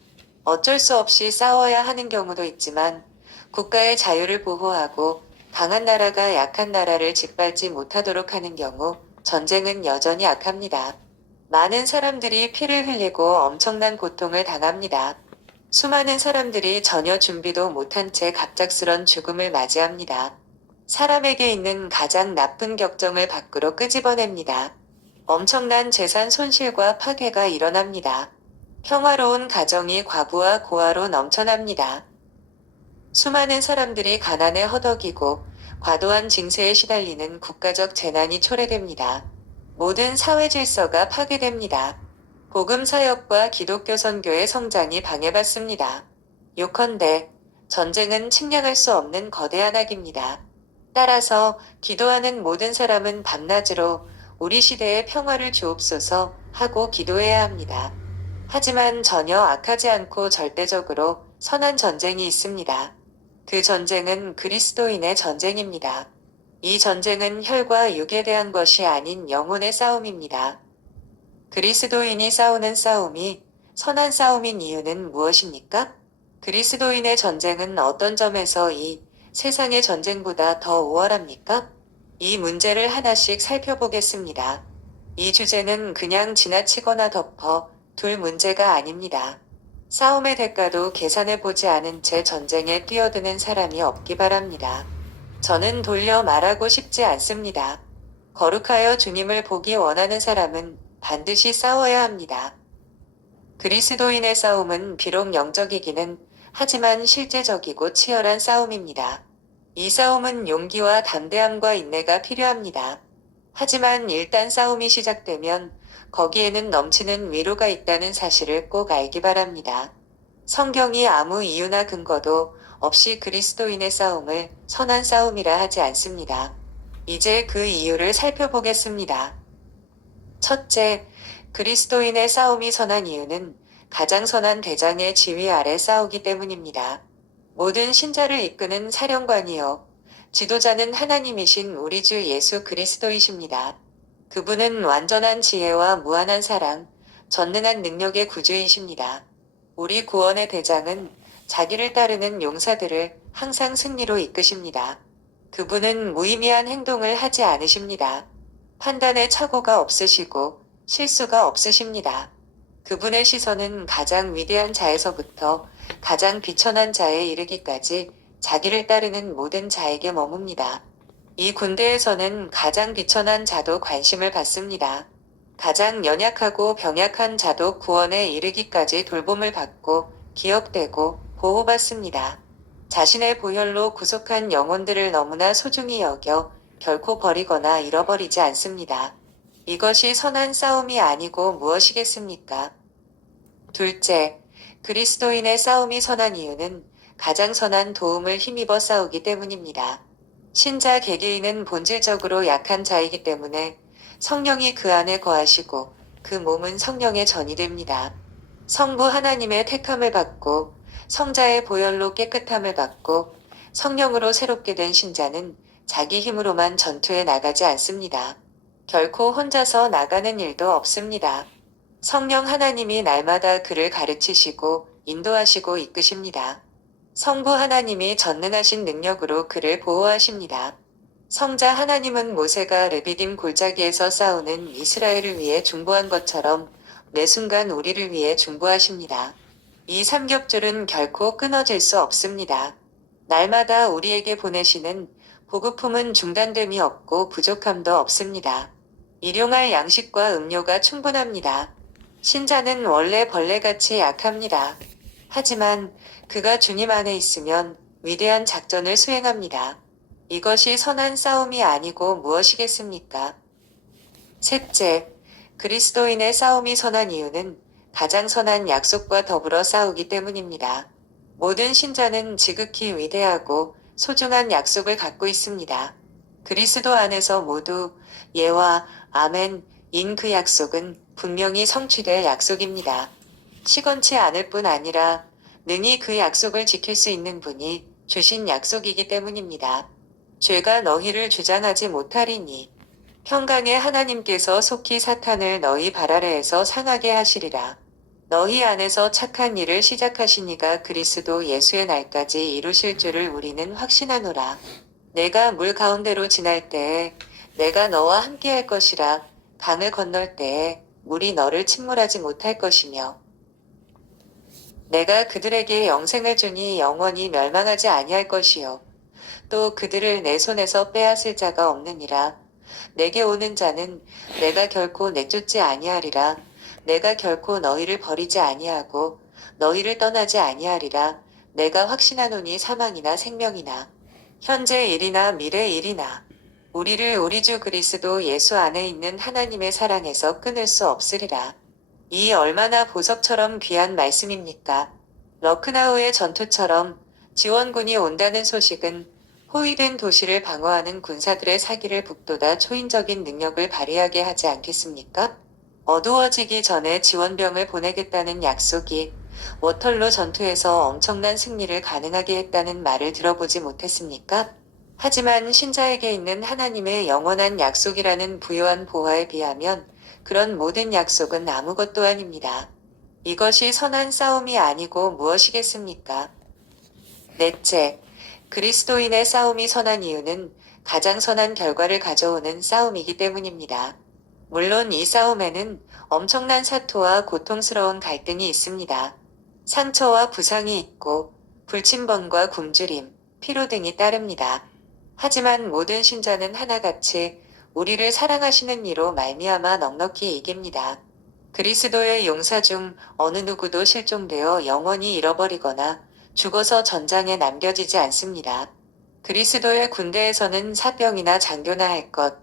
어쩔 수 없이 싸워야 하는 경우도 있지만 국가의 자유를 보호하고 강한 나라가 약한 나라를 짓밟지 못하도록 하는 경우 전쟁은 여전히 악합니다. 많은 사람들이 피를 흘리고 엄청난 고통을 당합니다. 수많은 사람들이 전혀 준비도 못한 채 갑작스런 죽음을 맞이합니다. 사람에게 있는 가장 나쁜 격정을 밖으로 끄집어냅니다. 엄청난 재산 손실과 파괴가 일어납니다. 평화로운 가정이 과부와 고아로 넘쳐납니다. 수많은 사람들이 가난에 허덕이고 과도한 징세에 시달리는 국가적 재난이 초래됩니다. 모든 사회 질서가 파괴됩니다. 복음 사역과 기독교 선교의 성장이 방해받습니다. 요컨대 전쟁은 측량할 수 없는 거대한 악입니다. 따라서 기도하는 모든 사람은 밤낮으로 우리 시대의 평화를 주옵소서 하고 기도해야 합니다. 하지만 전혀 악하지 않고 절대적으로 선한 전쟁이 있습니다. 그 전쟁은 그리스도인의 전쟁입니다. 이 전쟁은 혈과 육에 대한 것이 아닌 영혼의 싸움입니다. 그리스도인이 싸우는 싸움이 선한 싸움인 이유는 무엇입니까? 그리스도인의 전쟁은 어떤 점에서 이 세상의 전쟁보다 더 우월합니까? 이 문제를 하나씩 살펴보겠습니다. 이 주제는 그냥 지나치거나 덮어 둘 문제가 아닙니다. 싸움의 대가도 계산해보지 않은 채 전쟁에 뛰어드는 사람이 없기 바랍니다. 저는 돌려 말하고 싶지 않습니다. 거룩하여 주님을 보기 원하는 사람은 반드시 싸워야 합니다. 그리스도인의 싸움은 비록 영적이기는 하지만 실제적이고 치열한 싸움입니다. 이 싸움은 용기와 담대함과 인내가 필요합니다. 하지만 일단 싸움이 시작되면 거기에는 넘치는 위로가 있다는 사실을 꼭 알기 바랍니다. 성경이 아무 이유나 근거도 없이 그리스도인의 싸움을 선한 싸움이라 하지 않습니다. 이제 그 이유를 살펴보겠습니다. 첫째, 그리스도인의 싸움이 선한 이유는 가장 선한 대장의 지휘 아래 싸우기 때문입니다. 모든 신자를 이끄는 사령관이요. 지도자는 하나님이신 우리 주 예수 그리스도이십니다. 그분은 완전한 지혜와 무한한 사랑, 전능한 능력의 구주이십니다. 우리 구원의 대장은 자기를 따르는 용사들을 항상 승리로 이끄십니다. 그분은 무의미한 행동을 하지 않으십니다. 판단에 착오가 없으시고 실수가 없으십니다. 그분의 시선은 가장 위대한 자에서부터 가장 비천한 자에 이르기까지 자기를 따르는 모든 자에게 머뭅니다. 이 군대에서는 가장 비천한 자도 관심을 받습니다. 가장 연약하고 병약한 자도 구원에 이르기까지 돌봄을 받고 기억되고 보호받습니다. 자신의 보혈로 구속한 영혼들을 너무나 소중히 여겨 결코 버리거나 잃어버리지 않습니다. 이것이 선한 싸움이 아니고 무엇이겠습니까? 둘째, 그리스도인의 싸움이 선한 이유는 가장 선한 도움을 힘입어 싸우기 때문입니다. 신자 개개인은 본질적으로 약한 자이기 때문에 성령이 그 안에 거하시고 그 몸은 성령의 전이 됩니다. 성부 하나님의 택함을 받고 성자의 보혈로 깨끗함을 받고 성령으로 새롭게 된 신자는 자기 힘으로만 전투에 나가지 않습니다. 결코 혼자서 나가는 일도 없습니다. 성령 하나님이 날마다 그를 가르치시고 인도하시고 이끄십니다. 성부 하나님이 전능하신 능력으로 그를 보호하십니다. 성자 하나님은 모세가 르비딤 골짜기에서 싸우는 이스라엘을 위해 중보한 것처럼 매 순간 우리를 위해 중보하십니다. 이 삼겹줄은 결코 끊어질 수 없습니다. 날마다 우리에게 보내시는 보급품은 중단됨이 없고 부족함도 없습니다. 일용할 양식과 음료가 충분합니다. 신자는 원래 벌레같이 약합니다. 하지만 그가 주님 안에 있으면 위대한 작전을 수행합니다. 이것이 선한 싸움이 아니고 무엇이겠습니까? 셋째, 그리스도인의 싸움이 선한 이유는 가장 선한 약속과 더불어 싸우기 때문입니다. 모든 신자는 지극히 위대하고 소중한 약속을 갖고 있습니다. 그리스도 안에서 모두 예와 아멘 인 그 약속은 분명히 성취될 약속입니다. 시건치 않을 뿐 아니라 능히 그 약속을 지킬 수 있는 분이 주신 약속이기 때문입니다. 죄가 너희를 주장하지 못하리니 평강의 하나님께서 속히 사탄을 너희 발 아래에서 상하게 하시리라. 너희 안에서 착한 일을 시작하신 이가 그리스도 예수의 날까지 이루실 줄을 우리는 확신하노라. 내가 물 가운데로 지날 때에 내가 너와 함께할 것이라. 강을 건널 때에 물이 너를 침몰하지 못할 것이며 내가 그들에게 영생을 주니 영원히 멸망하지 아니할 것이요 또 그들을 내 손에서 빼앗을 자가 없느니라. 내게 오는 자는 내가 결코 내쫓지 아니하리라. 내가 결코 너희를 버리지 아니하고 너희를 떠나지 아니하리라. 내가 확신하노니 사망이나 생명이나 현재 일이나 미래 일이나 우리를 우리 주 그리스도 예수 안에 있는 하나님의 사랑에서 끊을 수 없으리라. 이 얼마나 보석처럼 귀한 말씀입니까? 러크나우의 전투처럼 지원군이 온다는 소식은 포위된 도시를 방어하는 군사들의 사기를 북돋아 초인적인 능력을 발휘하게 하지 않겠습니까? 어두워지기 전에 지원병을 보내겠다는 약속이 워털로 전투에서 엄청난 승리를 가능하게 했다는 말을 들어보지 못했습니까? 하지만 신자에게 있는 하나님의 영원한 약속이라는 부유한 보화에 비하면 그런 모든 약속은 아무것도 아닙니다. 이것이 선한 싸움이 아니고 무엇이겠습니까? 넷째, 그리스도인의 싸움이 선한 이유는 가장 선한 결과를 가져오는 싸움이기 때문입니다. 물론 이 싸움에는 엄청난 사토와 고통스러운 갈등이 있습니다. 상처와 부상이 있고 불침번과 굶주림, 피로 등이 따릅니다. 하지만 모든 신자는 하나같이 우리를 사랑하시는 이로 말미암아 넉넉히 이깁니다. 그리스도의 용사 중 어느 누구도 실종되어 영원히 잃어버리거나 죽어서 전장에 남겨지지 않습니다. 그리스도의 군대에서는 사병이나 장교나 할 것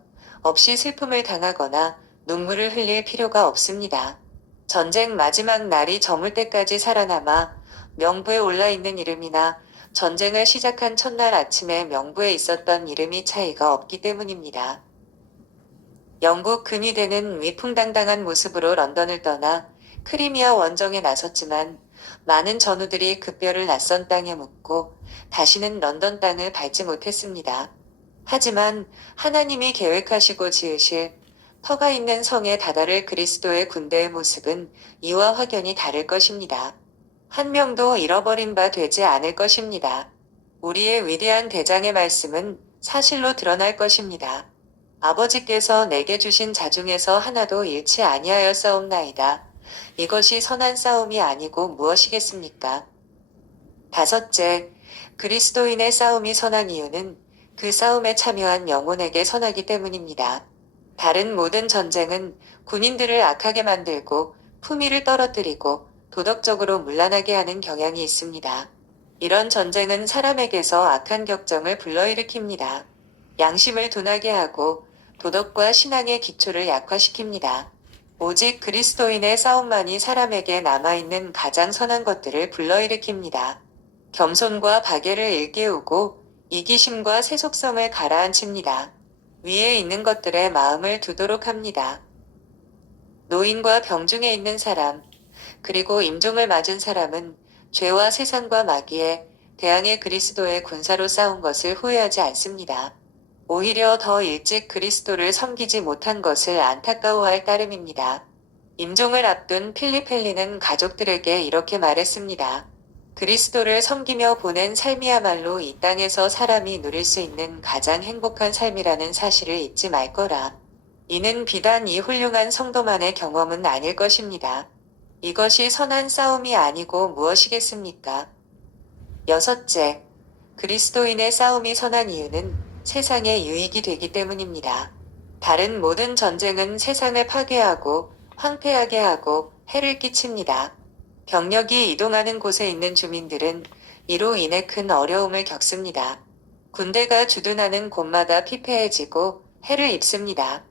없이 슬픔을 당하거나 눈물을 흘릴 필요가 없습니다. 전쟁 마지막 날이 저물 때까지 살아남아 명부에 올라있는 이름이나 전쟁을 시작한 첫날 아침에 명부에 있었던 이름이 차이가 없기 때문입니다. 영국 근위대는 위풍당당한 모습으로 런던을 떠나 크리미아 원정에 나섰지만 많은 전우들이 급별을 낯선 땅에 묻고 다시는 런던 땅을 밟지 못했습니다. 하지만 하나님이 계획하시고 지으실 터가 있는 성에 다다를 그리스도의 군대의 모습은 이와 확연히 다를 것입니다. 한 명도 잃어버린 바 되지 않을 것입니다. 우리의 위대한 대장의 말씀은 사실로 드러날 것입니다. 아버지께서 내게 주신 자 중에서 하나도 잃지 아니하였사옵나이다. 이것이 선한 싸움이 아니고 무엇이겠습니까? 다섯째, 그리스도인의 싸움이 선한 이유는 그 싸움에 참여한 영혼에게 선하기 때문입니다. 다른 모든 전쟁은 군인들을 악하게 만들고 품위를 떨어뜨리고 도덕적으로 문란하게 하는 경향이 있습니다. 이런 전쟁은 사람에게서 악한 격정을 불러일으킵니다. 양심을 둔하게 하고 도덕과 신앙의 기초를 약화시킵니다. 오직 그리스도인의 싸움만이 사람에게 남아있는 가장 선한 것들을 불러일으킵니다. 겸손과 박애를 일깨우고 이기심과 세속성을 가라앉힙니다. 위에 있는 것들에 마음을 두도록 합니다. 노인과 병중에 있는 사람, 그리고 임종을 맞은 사람은 죄와 세상과 마귀에 대항해 그리스도의 군사로 싸운 것을 후회하지 않습니다. 오히려 더 일찍 그리스도를 섬기지 못한 것을 안타까워할 따름입니다. 임종을 앞둔 필립 헨리는 가족들에게 이렇게 말했습니다. 그리스도를 섬기며 보낸 삶이야말로 이 땅에서 사람이 누릴 수 있는 가장 행복한 삶이라는 사실을 잊지 말 거라. 이는 비단 이 훌륭한 성도만의 경험은 아닐 것입니다. 이것이 선한 싸움이 아니고 무엇이겠습니까? 여섯째, 그리스도인의 싸움이 선한 이유는 세상에 유익이 되기 때문입니다. 다른 모든 전쟁은 세상을 파괴하고 황폐하게 하고 해를 끼칩니다. 병력이 이동하는 곳에 있는 주민들은 이로 인해 큰 어려움을 겪습니다. 군대가 주둔하는 곳마다 피폐해지고 해를 입습니다.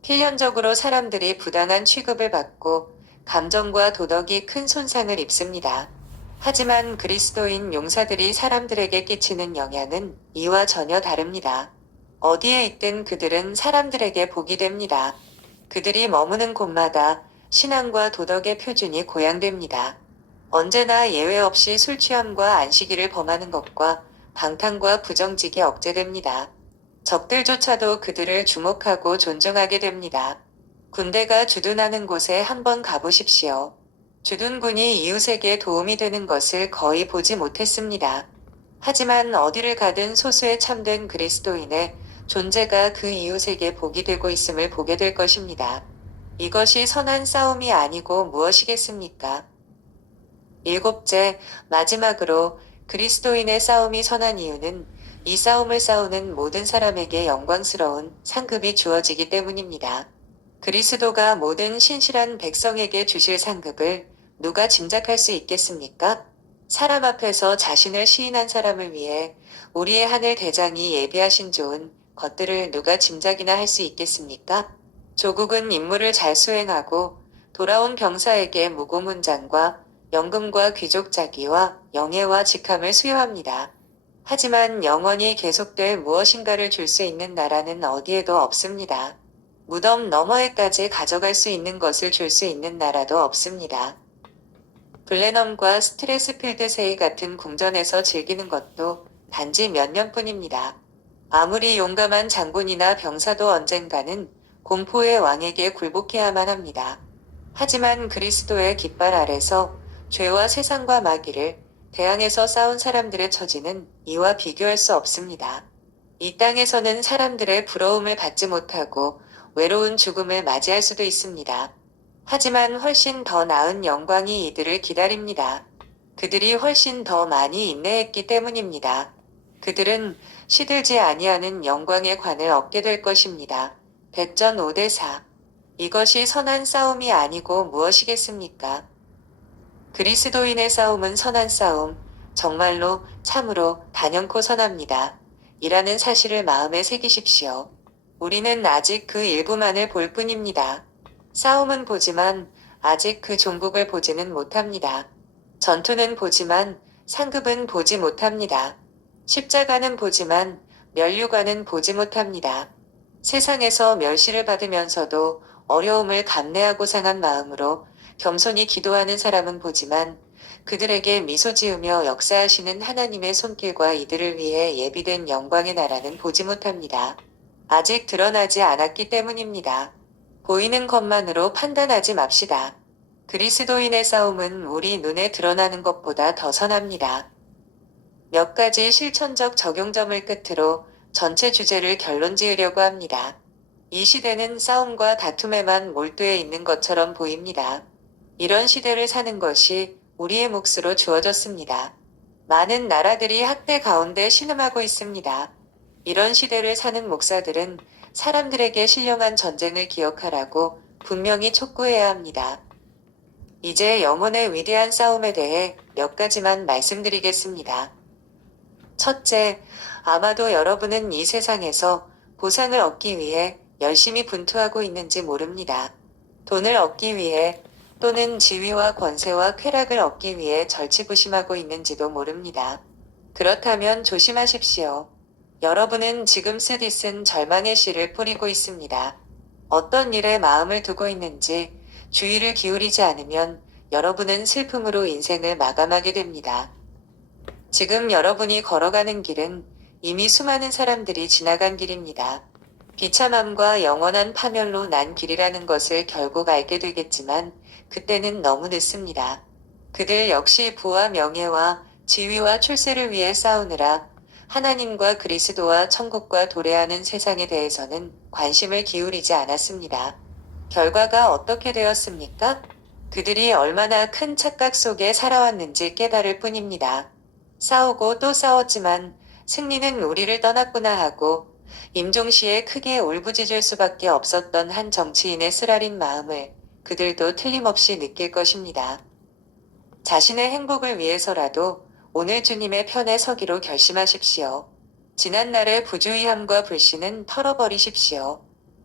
필연적으로 사람들이 부당한 취급을 받고 감정과 도덕이 큰 손상을 입습니다. 하지만 그리스도인 용사들이 사람들에게 끼치는 영향은 이와 전혀 다릅니다. 어디에 있든 그들은 사람들에게 복이 됩니다. 그들이 머무는 곳마다 신앙과 도덕의 표준이 고양됩니다. 언제나 예외 없이 술 취함과 안식일을 범하는 것과 방탕과 부정직이 억제됩니다. 적들조차도 그들을 주목하고 존중하게 됩니다. 군대가 주둔하는 곳에 한번 가보십시오. 주둔군이 이웃에게 도움이 되는 것을 거의 보지 못했습니다. 하지만 어디를 가든 소수의 참된 그리스도인의 존재가 그 이웃에게 복이 되고 있음을 보게 될 것입니다. 이것이 선한 싸움이 아니고 무엇이겠습니까? 일곱째, 마지막으로 그리스도인의 싸움이 선한 이유는 이 싸움을 싸우는 모든 사람에게 영광스러운 상급이 주어지기 때문입니다. 그리스도가 모든 신실한 백성에게 주실 상급을 누가 짐작할 수 있겠습니까? 사람 앞에서 자신을 시인한 사람을 위해 우리의 하늘 대장이 예비하신 좋은 것들을 누가 짐작이나 할 수 있겠습니까? 조국은 임무를 잘 수행하고 돌아온 병사에게 무고문장과 연금과 귀족 자기와 영예와 직함을 수여합니다. 하지만 영원히 계속될 무엇인가를 줄 수 있는 나라는 어디에도 없습니다. 무덤 너머에까지 가져갈 수 있는 것을 줄 수 있는 나라도 없습니다. 블레넘과 스트레스필드 세이 같은 궁전에서 즐기는 것도 단지 몇 년뿐입니다. 아무리 용감한 장군이나 병사도 언젠가는 공포의 왕에게 굴복해야만 합니다. 하지만 그리스도의 깃발 아래서 죄와 세상과 마귀를 대항해서 싸운 사람들의 처지는 이와 비교할 수 없습니다. 이 땅에서는 사람들의 부러움을 받지 못하고 외로운 죽음을 맞이할 수도 있습니다. 하지만 훨씬 더 나은 영광이 이들을 기다립니다. 그들이 훨씬 더 많이 인내했기 때문입니다. 그들은 시들지 아니하는 영광의 관을 얻게 될 것입니다. 백전 5대4. 이것이 선한 싸움이 아니고 무엇이겠습니까? 그리스도인의 싸움은 선한 싸움, 정말로 참으로 단연코 선합니다. 이라는 사실을 마음에 새기십시오. 우리는 아직 그 일부만을 볼 뿐입니다. 싸움은 보지만 아직 그 종국을 보지는 못합니다. 전투는 보지만 상급은 보지 못합니다. 십자가는 보지만 면류관은 보지 못합니다. 세상에서 멸시를 받으면서도 어려움을 감내하고 상한 마음으로 겸손히 기도하는 사람은 보지만 그들에게 미소 지으며 역사하시는 하나님의 손길과 이들을 위해 예비된 영광의 나라는 보지 못합니다. 아직 드러나지 않았기 때문입니다. 보이는 것만으로 판단하지 맙시다. 그리스도인의 싸움은 우리 눈에 드러나는 것보다 더 선합니다. 몇 가지 실천적 적용점을 끝으로 전체 주제를 결론 지으려고 합니다. 이 시대는 싸움과 다툼에만 몰두해 있는 것처럼 보입니다. 이런 시대를 사는 것이 우리의 몫으로 주어졌습니다. 많은 나라들이 학대 가운데 신음하고 있습니다. 이런 시대를 사는 목사들은 사람들에게 신령한 전쟁을 기억하라고 분명히 촉구해야 합니다. 이제 영혼의 위대한 싸움에 대해 몇 가지만 말씀드리겠습니다. 첫째, 아마도 여러분은 이 세상에서 보상을 얻기 위해 열심히 분투하고 있는지 모릅니다. 돈을 얻기 위해 또는 지위와 권세와 쾌락을 얻기 위해 절치부심하고 있는지도 모릅니다. 그렇다면 조심하십시오. 여러분은 지금 쓰디쓴 절망의 씨를 뿌리고 있습니다. 어떤 일에 마음을 두고 있는지 주의를 기울이지 않으면 여러분은 슬픔으로 인생을 마감하게 됩니다. 지금 여러분이 걸어가는 길은 이미 수많은 사람들이 지나간 길입니다. 비참함과 영원한 파멸로 난 길이라는 것을 결국 알게 되겠지만 그때는 너무 늦습니다. 그들 역시 부와 명예와 지위와 출세를 위해 싸우느라 하나님과 그리스도와 천국과 도래하는 세상에 대해서는 관심을 기울이지 않았습니다. 결과가 어떻게 되었습니까? 그들이 얼마나 큰 착각 속에 살아왔는지 깨달을 뿐입니다. 싸우고 또 싸웠지만 승리는 우리를 떠났구나 하고 임종시에 크게 울부짖을 수밖에 없었던 한 정치인의 쓰라린 마음을 그들도 틀림없이 느낄 것입니다. 자신의 행복을 위해서라도 오늘 주님의 편에 서기로 결심하십시오. 지난날의 부주의함과 불신은 털어버리십시오.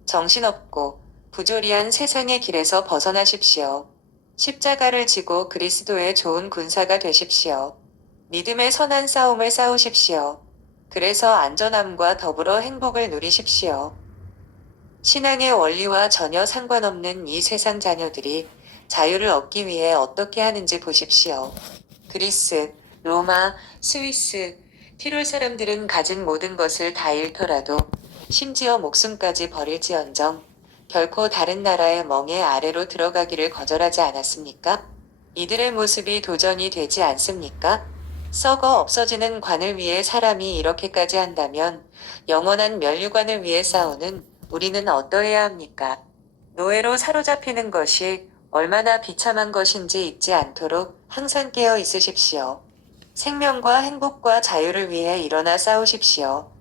정신없고 부조리한 세상의 길에서 벗어나십시오. 십자가를 지고 그리스도의 좋은 군사가 되십시오. 믿음의 선한 싸움을 싸우십시오. 그래서 안전함과 더불어 행복을 누리십시오. 신앙의 원리와 전혀 상관없는 이 세상 자녀들이 자유를 얻기 위해 어떻게 하는지 보십시오. 그리스, 로마, 스위스, 티롤 사람들은 가진 모든 것을 다 잃더라도 심지어 목숨까지 버릴지언정 결코 다른 나라의 멍에 아래로 들어가기를 거절하지 않았습니까? 이들의 모습이 도전이 되지 않습니까? 썩어 없어지는 관을 위해 사람이 이렇게까지 한다면 영원한 면류관을 위해 싸우는 우리는 어떠해야 합니까? 노예로 사로잡히는 것이 얼마나 비참한 것인지 잊지 않도록 항상 깨어 있으십시오. 생명과 행복과 자유를 위해 일어나 싸우십시오.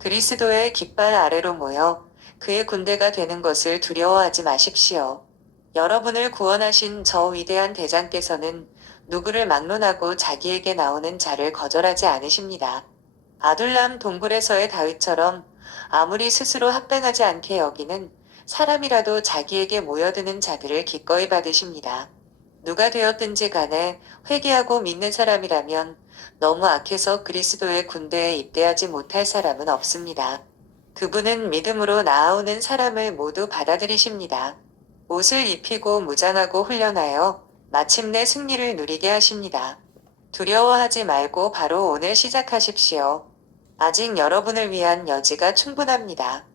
그리스도의 깃발 아래로 모여 그의 군대가 되는 것을 두려워하지 마십시오. 여러분을 구원하신 저 위대한 대장께서는 누구를 막론하고 자기에게 나오는 자를 거절하지 않으십니다. 아둘람 동굴에서의 다윗처럼 아무리 스스로 합당하지 않게 여기는 사람이라도 자기에게 모여드는 자들을 기꺼이 받으십니다. 누가 되었든지 간에 회개하고 믿는 사람이라면 너무 악해서 그리스도의 군대에 입대하지 못할 사람은 없습니다. 그분은 믿음으로 나아오는 사람을 모두 받아들이십니다. 옷을 입히고 무장하고 훈련하여 마침내 승리를 누리게 하십니다. 두려워하지 말고 바로 오늘 시작하십시오. 아직 여러분을 위한 여지가 충분합니다.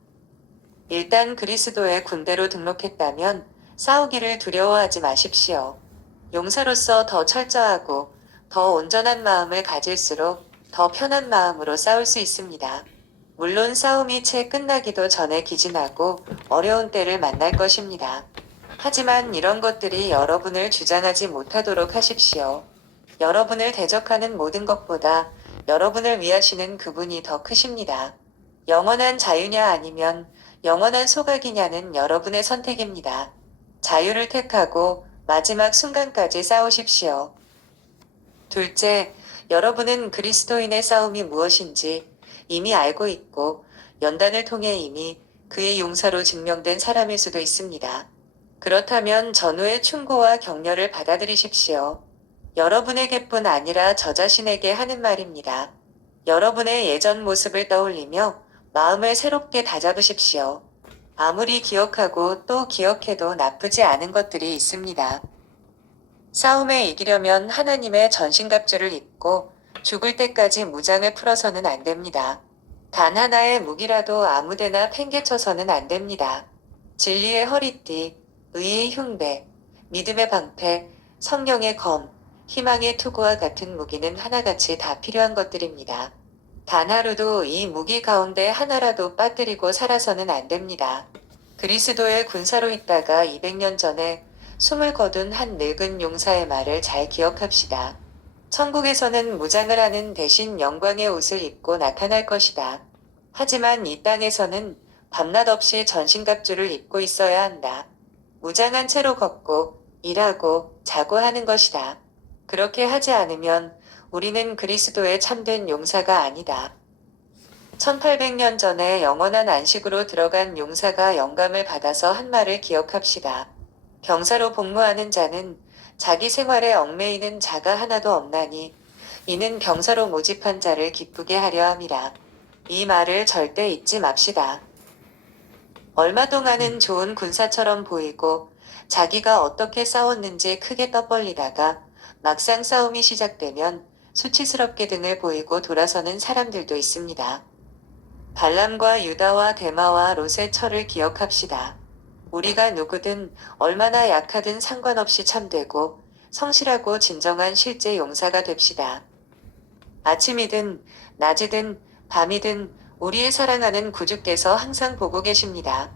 일단 그리스도의 군대로 등록했다면 싸우기를 두려워하지 마십시오. 용사로서 더 철저하고 더 온전한 마음을 가질수록 더 편한 마음으로 싸울 수 있습니다. 물론 싸움이 채 끝나기도 전에 기진하고 어려운 때를 만날 것입니다. 하지만 이런 것들이 여러분을 주장하지 못하도록 하십시오. 여러분을 대적하는 모든 것보다 여러분을 위하시는 그분이 더 크십니다. 영원한 자유냐 아니면 영원한 소각이냐는 여러분의 선택입니다. 자유를 택하고 마지막 순간까지 싸우십시오. 둘째, 여러분은 그리스도인의 싸움이 무엇인지 이미 알고 있고 연단을 통해 이미 그의 용사로 증명된 사람일 수도 있습니다. 그렇다면 전후의 충고와 격려를 받아들이십시오. 여러분에게뿐 아니라 저 자신에게 하는 말입니다. 여러분의 예전 모습을 떠올리며 마음을 새롭게 다잡으십시오. 아무리 기억하고 또 기억해도 나쁘지 않은 것들이 있습니다. 싸움에 이기려면 하나님의 전신갑주를 입고 죽을 때까지 무장을 풀어서는 안 됩니다. 단 하나의 무기라도 아무데나 팽개쳐서는 안 됩니다. 진리의 허리띠, 의의 흉배, 믿음의 방패, 성령의 검, 희망의 투구와 같은 무기는 하나같이 다 필요한 것들입니다. 단 하루도 이 무기 가운데 하나라도 빠뜨리고 살아서는 안 됩니다. 그리스도의 군사로 있다가 200년 전에 숨을 거둔 한 늙은 용사의 말을 잘 기억합시다. 천국에서는 무장을 하는 대신 영광의 옷을 입고 나타날 것이다. 하지만 이 땅에서는 밤낮 없이 전신갑주를 입고 있어야 한다. 무장한 채로 걷고 일하고 자고 하는 것이다. 그렇게 하지 않으면 우리는 그리스도의 참된 용사가 아니다. 1800년 전에 영원한 안식으로 들어간 용사가 영감을 받아서 한 말을 기억합시다. 병사로 복무하는 자는 자기 생활에 얽매이는 자가 하나도 없나니 이는 병사로 모집한 자를 기쁘게 하려 함이라. 이 말을 절대 잊지 맙시다. 얼마 동안은 좋은 군사처럼 보이고 자기가 어떻게 싸웠는지 크게 떠벌리다가 막상 싸움이 시작되면 수치스럽게 등을 보이고 돌아서는 사람들도 있습니다. 발람과 유다와 데마와 롯의 철을 기억합시다. 우리가 누구든 얼마나 약하든 상관없이 참되고 성실하고 진정한 실제 용사가 됩시다. 아침이든 낮이든 밤이든 우리의 사랑하는 구주께서 항상 보고 계십니다.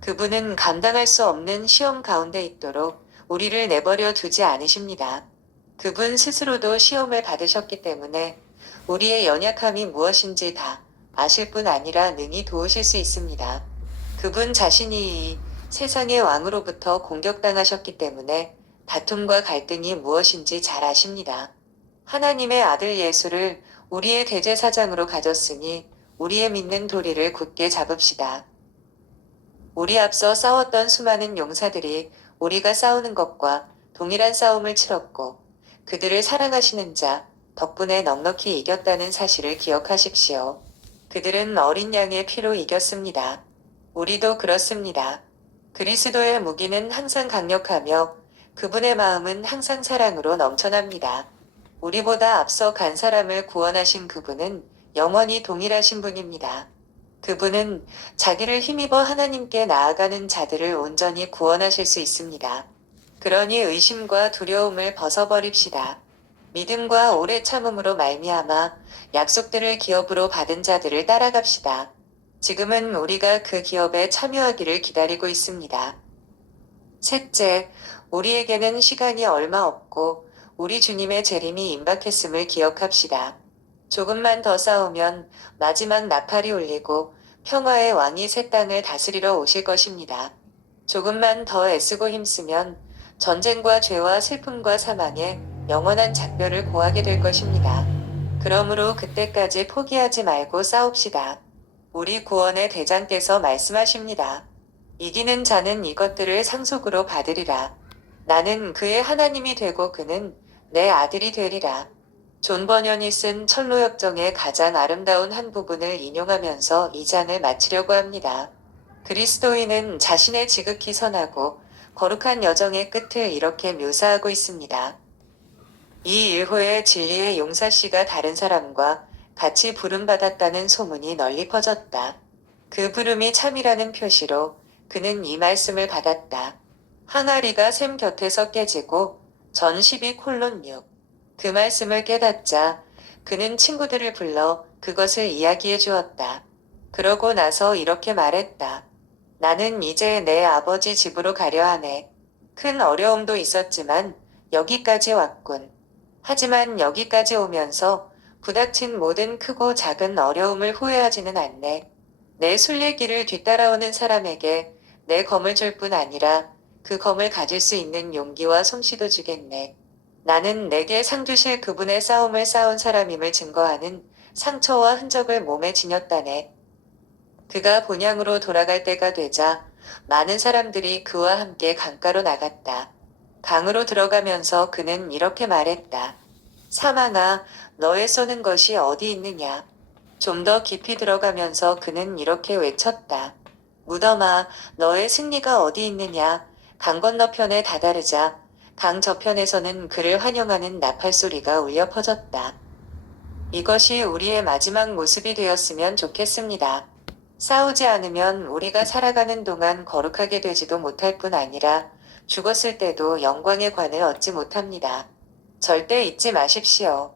그분은 감당할 수 없는 시험 가운데 있도록 우리를 내버려 두지 않으십니다. 그분 스스로도 시험을 받으셨기 때문에 우리의 연약함이 무엇인지 다 아실 뿐 아니라 능히 도우실 수 있습니다. 그분 자신이 이 세상의 왕으로부터 공격당하셨기 때문에 다툼과 갈등이 무엇인지 잘 아십니다. 하나님의 아들 예수를 우리의 대제사장으로 가졌으니 우리의 믿는 도리를 굳게 잡읍시다. 우리 앞서 싸웠던 수많은 용사들이 우리가 싸우는 것과 동일한 싸움을 치렀고 그들을 사랑하시는 자 덕분에 넉넉히 이겼다는 사실을 기억하십시오. 그들은 어린 양의 피로 이겼습니다. 우리도 그렇습니다. 그리스도의 무기는 항상 강력하며 그분의 마음은 항상 사랑으로 넘쳐납니다. 우리보다 앞서 간 사람을 구원하신 그분은 영원히 동일하신 분입니다. 그분은 자기를 힘입어 하나님께 나아가는 자들을 온전히 구원하실 수 있습니다. 그러니 의심과 두려움을 벗어버립시다. 믿음과 오래 참음으로 말미암아 약속들을 기업으로 받은 자들을 따라갑시다. 지금은 우리가 그 기업에 참여하기를 기다리고 있습니다. 셋째, 우리에게는 시간이 얼마 없고 우리 주님의 재림이 임박했음을 기억합시다. 조금만 더 싸우면 마지막 나팔이 울리고 평화의 왕이 새 땅을 다스리러 오실 것입니다. 조금만 더 애쓰고 힘쓰면 전쟁과 죄와 슬픔과 사망에 영원한 작별을 고하게 될 것입니다. 그러므로 그때까지 포기하지 말고 싸웁시다. 우리 구원의 대장께서 말씀하십니다. 이기는 자는 이것들을 상속으로 받으리라. 나는 그의 하나님이 되고 그는 내 아들이 되리라. 존 버년이 쓴 철로역정의 가장 아름다운 한 부분을 인용하면서 이 장을 마치려고 합니다. 그리스도인은 자신의 지극히 선하고 거룩한 여정의 끝을 이렇게 묘사하고 있습니다. 이 일호의 진리의 용사씨가 다른 사람과 같이 부름받았다는 소문이 널리 퍼졌다. 그 부름이 참이라는 표시로 그는 이 말씀을 받았다. 항아리가 샘 곁에서 깨지고 전 12:6. 그 말씀을 깨닫자 그는 친구들을 불러 그것을 이야기해 주었다. 그러고 나서 이렇게 말했다. 나는 이제 내 아버지 집으로 가려 하네. 큰 어려움도 있었지만 여기까지 왔군. 하지만 여기까지 오면서 부닥친 모든 크고 작은 어려움을 후회하지는 않네. 내 순례길을 뒤따라오는 사람에게 내 검을 줄 뿐 아니라 그 검을 가질 수 있는 용기와 솜씨도 주겠네. 나는 내게 상 주실 그분의 싸움을 싸운 사람임을 증거하는 상처와 흔적을 몸에 지녔다네. 그가 본향으로 돌아갈 때가 되자 많은 사람들이 그와 함께 강가로 나갔다. 강으로 들어가면서 그는 이렇게 말했다. 사망아, 너의 쏘는 것이 어디 있느냐? 좀 더 깊이 들어가면서 그는 이렇게 외쳤다. 무덤아, 너의 승리가 어디 있느냐? 강 건너편에 다다르자 강 저편에서는 그를 환영하는 나팔 소리가 울려 퍼졌다. 이것이 우리의 마지막 모습이 되었으면 좋겠습니다. 싸우지 않으면 우리가 살아가는 동안 거룩하게 되지도 못할 뿐 아니라 죽었을 때도 영광의 관을 얻지 못합니다. 절대 잊지 마십시오.